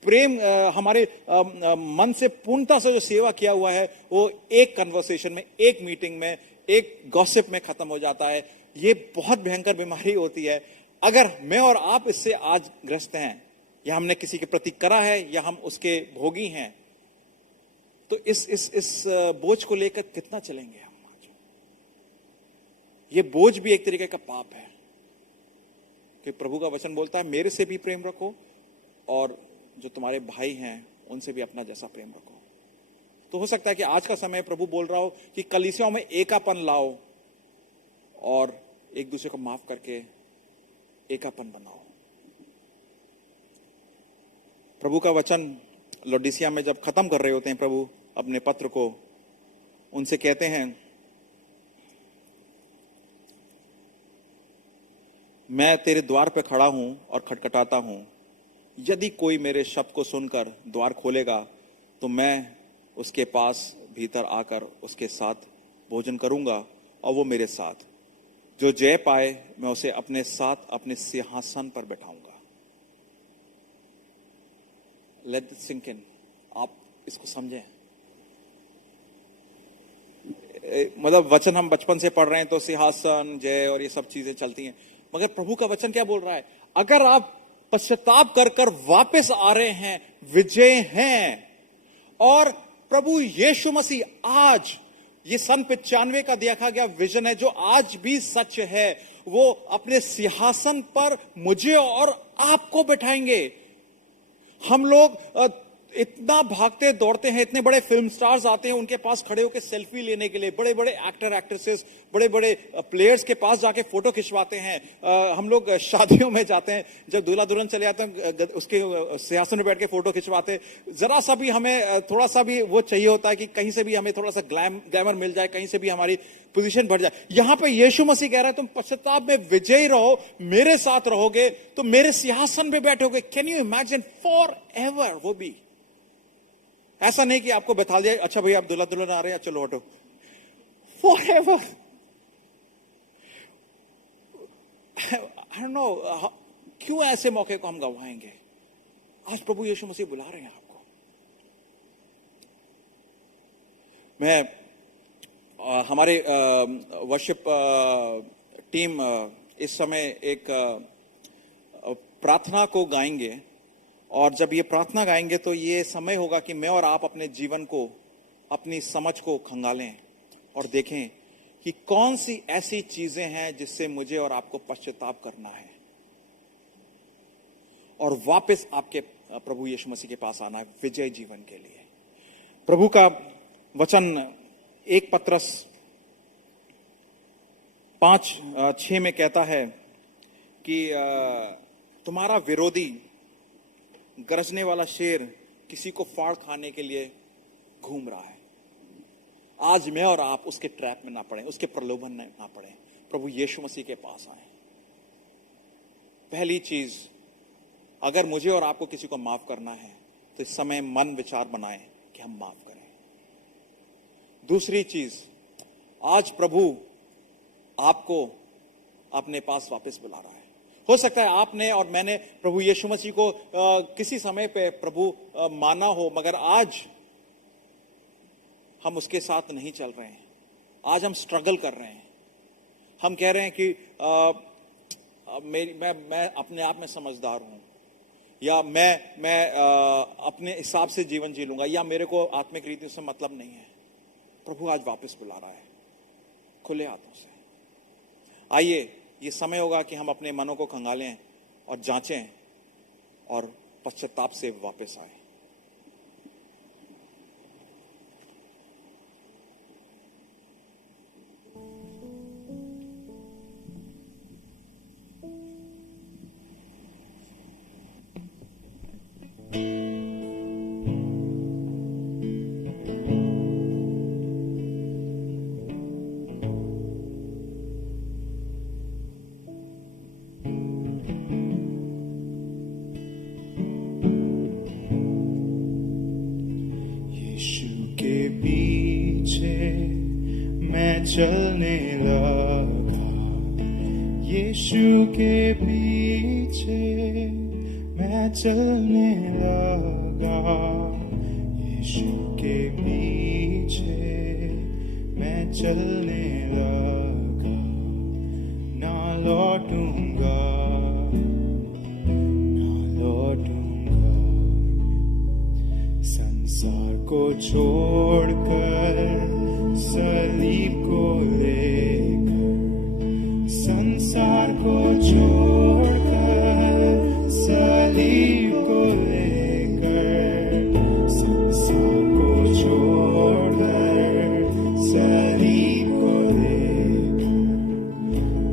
प्रेम, हमारे मन से पूर्णता से जो सेवा किया हुआ है वो एक कन्वर्सेशन में, एक मीटिंग में, एक गॉसिप में खत्म हो जाता है। ये बहुत भयंकर बीमारी होती है। अगर मैं और आप इससे आज ग्रस्त हैं, या हमने किसी के प्रति करा है, या हम उसके भोगी हैं, तो इस बोझ को लेकर कितना चलेंगे हम आज? ये बोझ भी एक तरीके का पाप है, कि प्रभु का वचन बोलता है मेरे से भी प्रेम रखो और जो तुम्हारे भाई हैं उनसे भी अपना जैसा प्रेम रखो। तो हो सकता है कि आज का समय प्रभु बोल रहा हो कि कलीसियाओं में एकापन लाओ और एक दूसरे को माफ करके एकापन बनाओ। प्रभु का वचन लौदीसिया में जब खत्म कर रहे होते हैं प्रभु अपने पत्र को, उनसे कहते हैं, मैं तेरे द्वार पे खड़ा हूं और खटखटाता हूं, यदि कोई मेरे शब्द को सुनकर द्वार खोलेगा तो मैं उसके पास भीतर आकर उसके साथ भोजन करूंगा और वो मेरे साथ। जो जय पाए मैं उसे अपने साथ अपने सिंहासन पर बैठाऊंगा। Let it sink in. आप इसको समझें। मतलब वचन हम बचपन से पढ़ रहे हैं तो सिंहासन, जय और ये सब चीजें चलती हैं, मगर प्रभु का वचन क्या बोल रहा है? अगर आप पश्चाताप कर कर वापस आ रहे हैं, विजय हैं। और प्रभु यीशु मसीह आज, ये सन 95 का देखा गया विजन है जो आज भी सच है, वो अपने सिंहासन पर मुझे और आपको बैठाएंगे। हम लोग इतना भागते दौड़ते हैं, इतने बड़े फिल्म स्टार्स आते हैं उनके पास खड़े होकर सेल्फी लेने के लिए, बड़े बड़े एक्टर एक्ट्रेसेस, बड़े बड़े प्लेयर्स के पास जाके फोटो खिंचवाते हैं। हम लोग शादियों में जाते हैं, जब दूल्हा दुल्हन चले जाते हैं उसके सिंहासन में बैठ के फोटो खिंचवाते। जरा सा भी हमें थोड़ा सा भी वो चाहिए होता है कि कहीं से भी हमें थोड़ा सा ग्लैमर मिल जाए, कहीं से भी हमारी पोजीशन बढ़ जाए। यहां पे यीशु मसीह कह रहा है तुम पश्चाताप में विजयी रहो, मेरे साथ रहोगे तो मेरे सिंहासन पे बैठोगे। Can you imagine? For ever वो भी। ऐसा नहीं कि आपको बैठा दिया, अच्छा भैया आप दुल्हा दुल्हन आ रहे हैं, चलो हटो। For ever. I don't know क्यों ऐसे मौके को हम गंवाएंगे। आज प्रभु यीशु मसीह बुला रहे हैं आपको। मैं हमारे वर्शिप टीम इस समय एक प्रार्थना को गाएंगे, और जब ये प्रार्थना गाएंगे तो ये समय होगा कि मैं और आप अपने जीवन को, अपनी समझ को खंगालें और देखें कि कौन सी ऐसी चीजें हैं जिससे मुझे और आपको पश्चाताप करना है और वापस आपके प्रभु यीशु मसीह के पास आना है विजय जीवन के लिए। प्रभु का वचन 1 पत्रस 5:6 में कहता है कि तुम्हारा विरोधी गरजने वाला शेर किसी को फाड़ खाने के लिए घूम रहा है। आज मैं और आप उसके ट्रैप में ना पड़े, उसके प्रलोभन में ना पड़े, प्रभु यीशु मसीह के पास आए। पहली चीज, अगर मुझे और आपको किसी को माफ करना है तो इस समय मन विचार बनाएं कि हम माफ करें। दूसरी चीज, आज प्रभु आपको अपने पास वापस बुला रहा है। हो सकता है आपने और मैंने प्रभु यीशु मसीह को किसी समय पे प्रभु माना हो, मगर आज हम उसके साथ नहीं चल रहे हैं। आज हम स्ट्रगल कर रहे हैं। हम कह रहे हैं कि मैं अपने आप में समझदार हूं, या मैं अपने हिसाब से जीवन जी लूंगा, या मेरे को आत्मिक रीति से मतलब नहीं है। प्रभु आज वापस बुला रहा है खुले हाथों से। आइए, ये समय होगा कि हम अपने मनों को खंगालें और जांचें और पश्चाताप से वापस आए। चलने लगा, यीशु के पीछे मैं चलने लगा, यीशु के पीछे मैं चलने लगा। ना लौटूंगा, ना लौटूंगा, संसार को छोड़कर सलीब को लेकर, संसार को छोड़कर सलीब को लेकर, संसार को छोड़कर सलीब को लेकर,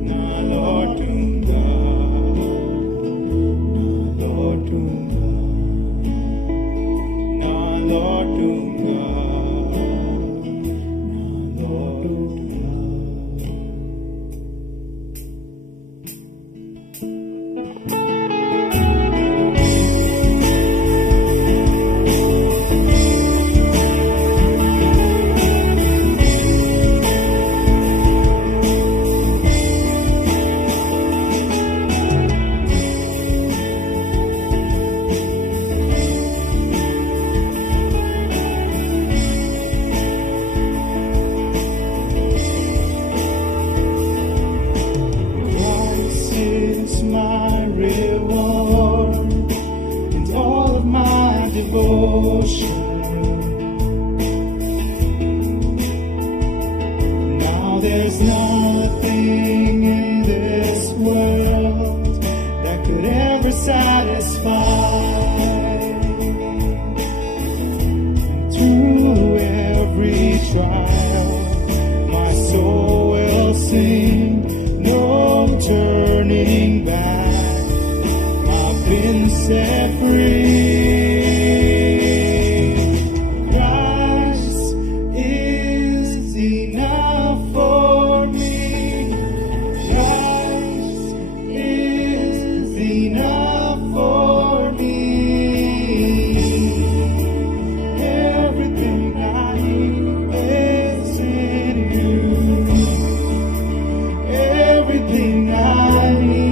ना लौटूंगा, ना लौटूंगा, ना लौटूंगा। set free. Christ is enough for me. Christ is enough for me. Everything I need is in you. Everything I need.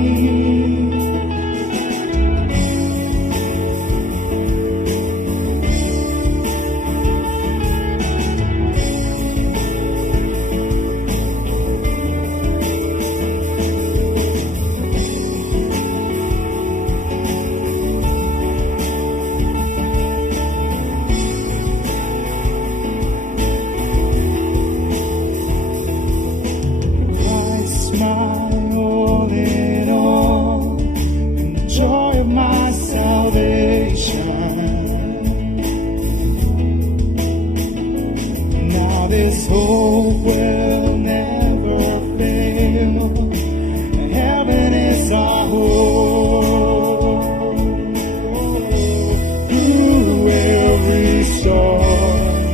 Christ, my all in all, and the joy of my salvation. Now this hope will never fail. Heaven is our hope. Through every storm,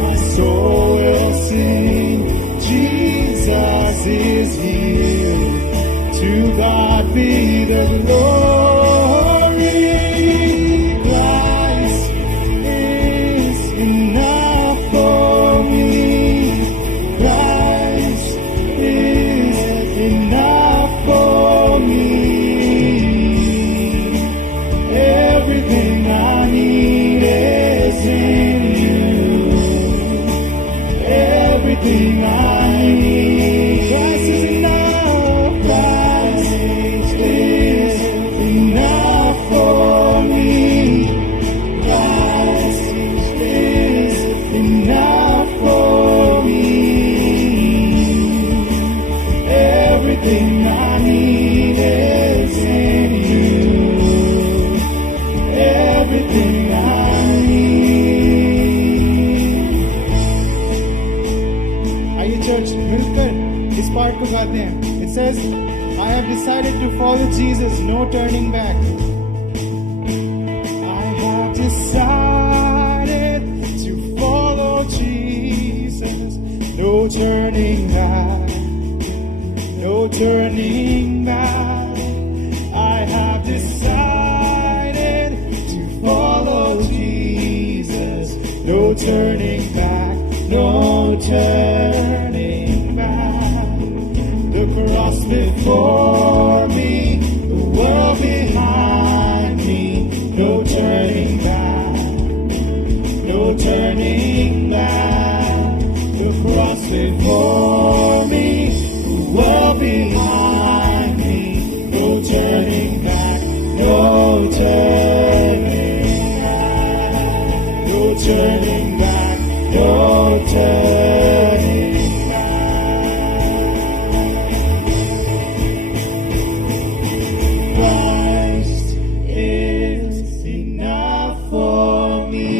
my soul will sing. Jesus is here. To God be the glory. Christ is enough for me. Christ is enough for me. Everything I need is in you. Everything I need. Christ is enough. Christ is enough for me. Christ is enough for me. Everything I need is in you. Everything I need. आइए चर्च मिलकर इस पार्ट को गाते हैं. It says, I have decided to follow Jesus, no turning back. I have decided to follow Jesus, no turning back, no turning back. I have decided to follow Jesus, no turning back, no turning back. The cross before me, the world behind me, no turning back, no turning back. The cross before me, the world behind me, no turning back, no turning back, no turning back, no turning back. Christ is enough for me.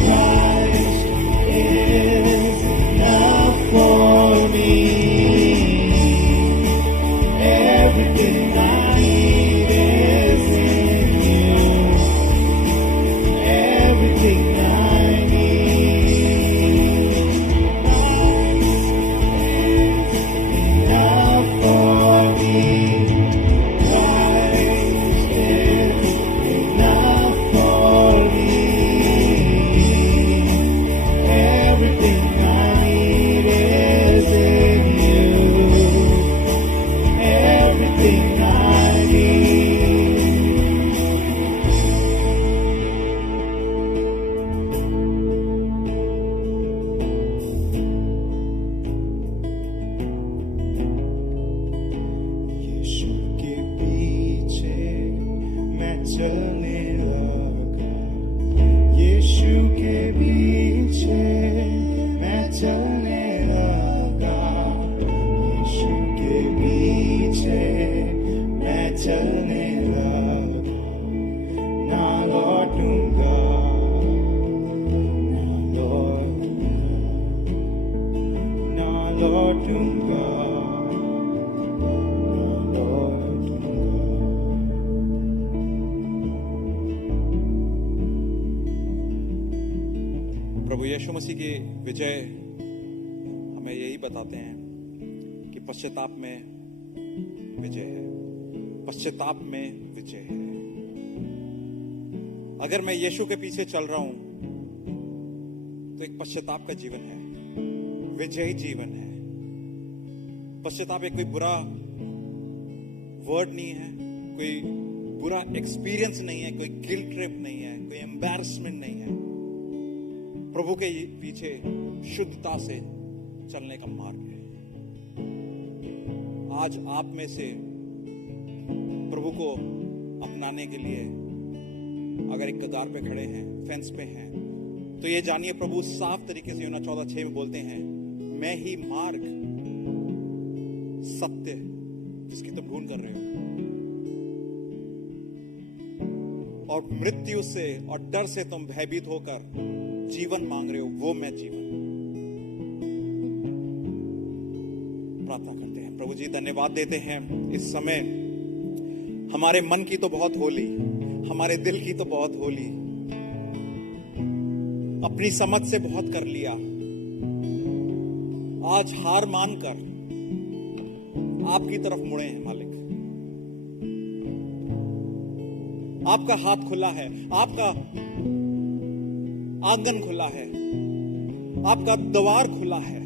Christ is enough for me. Everything I need is in you. Everything I need. प्रभु यीशु मसीह की विजय हमें यही बताते हैं कि पश्चाताप में विजय है, पश्चाताप में विजय है। अगर मैं यीशु के पीछे चल रहा हूं तो एक पश्चाताप का जीवन है, विजयी जीवन है। पश्चाताप एक कोई बुरा वर्ड नहीं है, कोई बुरा एक्सपीरियंस नहीं है, कोई गिल्ट ट्रिप नहीं है, कोई एम्बैरसमेंट नहीं है। प्रभु के पीछे शुद्धता से चलने का मार्ग है। आज आप में से प्रभु को अपनाने के लिए अगर एक कतार पे खड़े हैं, फेंस पे हैं, तो ये जानिए प्रभु साफ तरीके से यूहन्ना 14:6 में बोलते हैं, मैं ही मार्ग सत्य जिसकी तुम ढूंढ कर रहे हो और मृत्यु से और डर से तुम भयभीत होकर जीवन मांग रहे हो, वो मैं जीवन। प्रार्थना करते हैं। प्रभु जी धन्यवाद देते हैं इस समय हमारे मन की तो बहुत होली, हमारे दिल की तो बहुत होली, अपनी समझ से बहुत कर लिया। आज हार मानकर आपकी तरफ मुड़े हैं मालिक। आपका हाथ खुला है, आपका आंगन खुला है, आपका द्वार खुला है।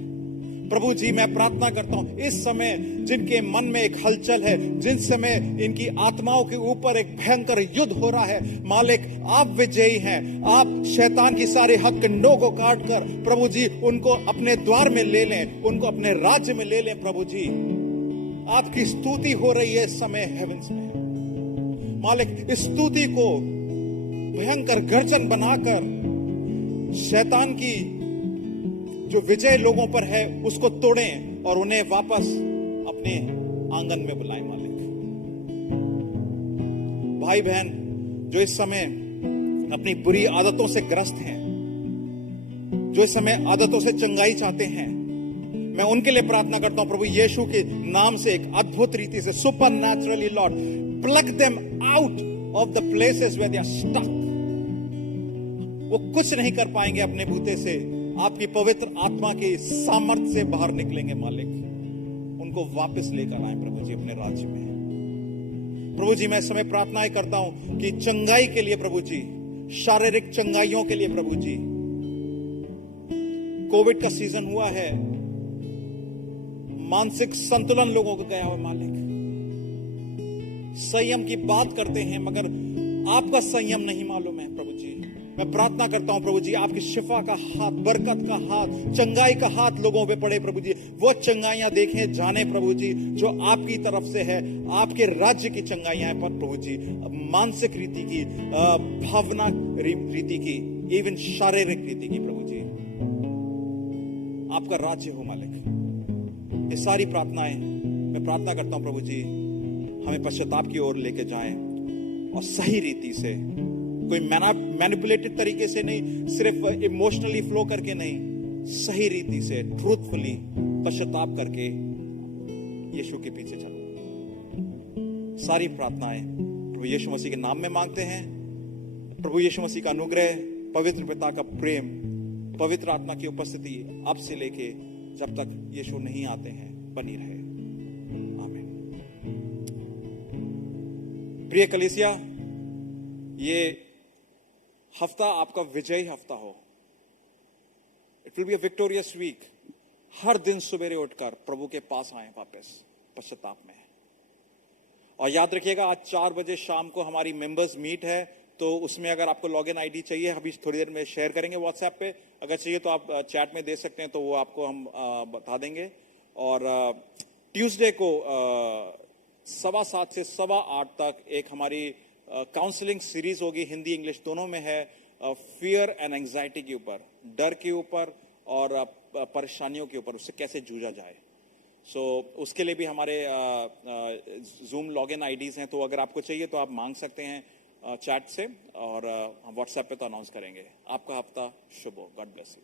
प्रभु जी मैं प्रार्थना करता हूं इस समय जिनके मन में एक हलचल है, जिन समय इनकी आत्माओं के ऊपर एक भयंकर युद्ध हो रहा है, मालिक आप विजयी हैं। आप शैतान की सारे हथकंडों को काट कर प्रभु जी उनको अपने द्वार में ले लें, उनको अपने राज्य में ले लें। प्रभु जी आपकी स्तुति हो रही है इस समय हेवंस में मालिक। इस स्तुति को भयंकर गर्जन बनाकर शैतान की जो विजय लोगों पर है उसको तोड़ें और उन्हें वापस अपने आंगन में बुलाएं मालिक। भाई बहन जो इस समय अपनी बुरी आदतों से ग्रस्त हैं, जो इस समय आदतों से चंगाई चाहते हैं, मैं उनके लिए प्रार्थना करता हूं प्रभु यीशु के नाम से एक अद्भुत रीति से supernaturally Lord plug them out of the places where they are stuck. वो कुछ नहीं कर पाएंगे अपने बूते से, आपकी पवित्र आत्मा के सामर्थ्य से बाहर निकलेंगे मालिक। उनको वापस लेकर आए प्रभु जी अपने राज्य में। प्रभु जी मैं इस समय प्रार्थनाएं करता हूं कि चंगाई के लिए प्रभु जी, शारीरिक चंगाइयों के लिए प्रभु जी, कोविड का सीजन हुआ है, मानसिक संतुलन लोगों को गया हुआ मालिक। संयम की बात करते हैं मगर आपका संयम नहीं मालूम है प्रभु जी। मैं प्रार्थना करता हूं प्रभु जी आपकी शिफा का हाथ, बरकत का हाथ, चंगाई का हाथ लोगों पे पड़े प्रभु जी। वो चंगाइयां देखें जाने प्रभु जी जो आपकी तरफ से है, आपके राज्य की चंगाइयां हैं पर प्रभु जी, मानसिक रीति की, भावना रीति की, इवन शारीरिक रीति की प्रभु जी। आपका राज्य हो मालिक। ये सारी प्रार्थनाएं मैं प्रार्थना करता हूं प्रभु जी हमें पश्चाताप की ओर लेके जाएं और सही रीति से, कोई मैनिपुलेटेड तरीके से नहीं, सिर्फ इमोशनली फ्लो करके नहीं, सही रीति से ट्रूथफुली पश्चाताप करके यीशु के पीछे चलो। सारी प्रार्थनाएं प्रभु यीशु मसीह के नाम में मांगते हैं। प्रभु यीशु मसीह का अनुग्रह, पवित्र पिता का प्रेम, पवित्र आत्मा की उपस्थिति अब से लेके जब तक यीशु नहीं आते हैं बनी रहे। आमीन। प्रिय कलीसिया, ये हफ्ता आपका विजयी हफ्ता हो। It will be a victorious week. हर दिन सवेरे उठकर प्रभु के पास आए वापस पश्चाताप में। और याद रखिएगा आज 4 बजे शाम को हमारी मेंबर्स मीट है, तो उसमें अगर आपको लॉगिन आईडी चाहिए अभी थोड़ी देर में शेयर करेंगे व्हाट्सएप पे, अगर चाहिए तो आप चैट में दे सकते हैं, तो वो आपको हम बता देंगे। और ट्यूसडे को 7:15 से 8:15 तक एक हमारी काउंसलिंग सीरीज होगी, हिंदी इंग्लिश दोनों में है, फियर एंड एंजाइटी के ऊपर, डर के ऊपर और परेशानियों के ऊपर, उससे कैसे जूझा जाए। उसके लिए भी हमारे जूम लॉगिन आईडीज हैं, तो अगर आपको चाहिए तो आप मांग सकते हैं चैट से, और हम व्हाट्सएप पे तो अनाउंस करेंगे। आपका हफ्ता शुभ हो। God bless you.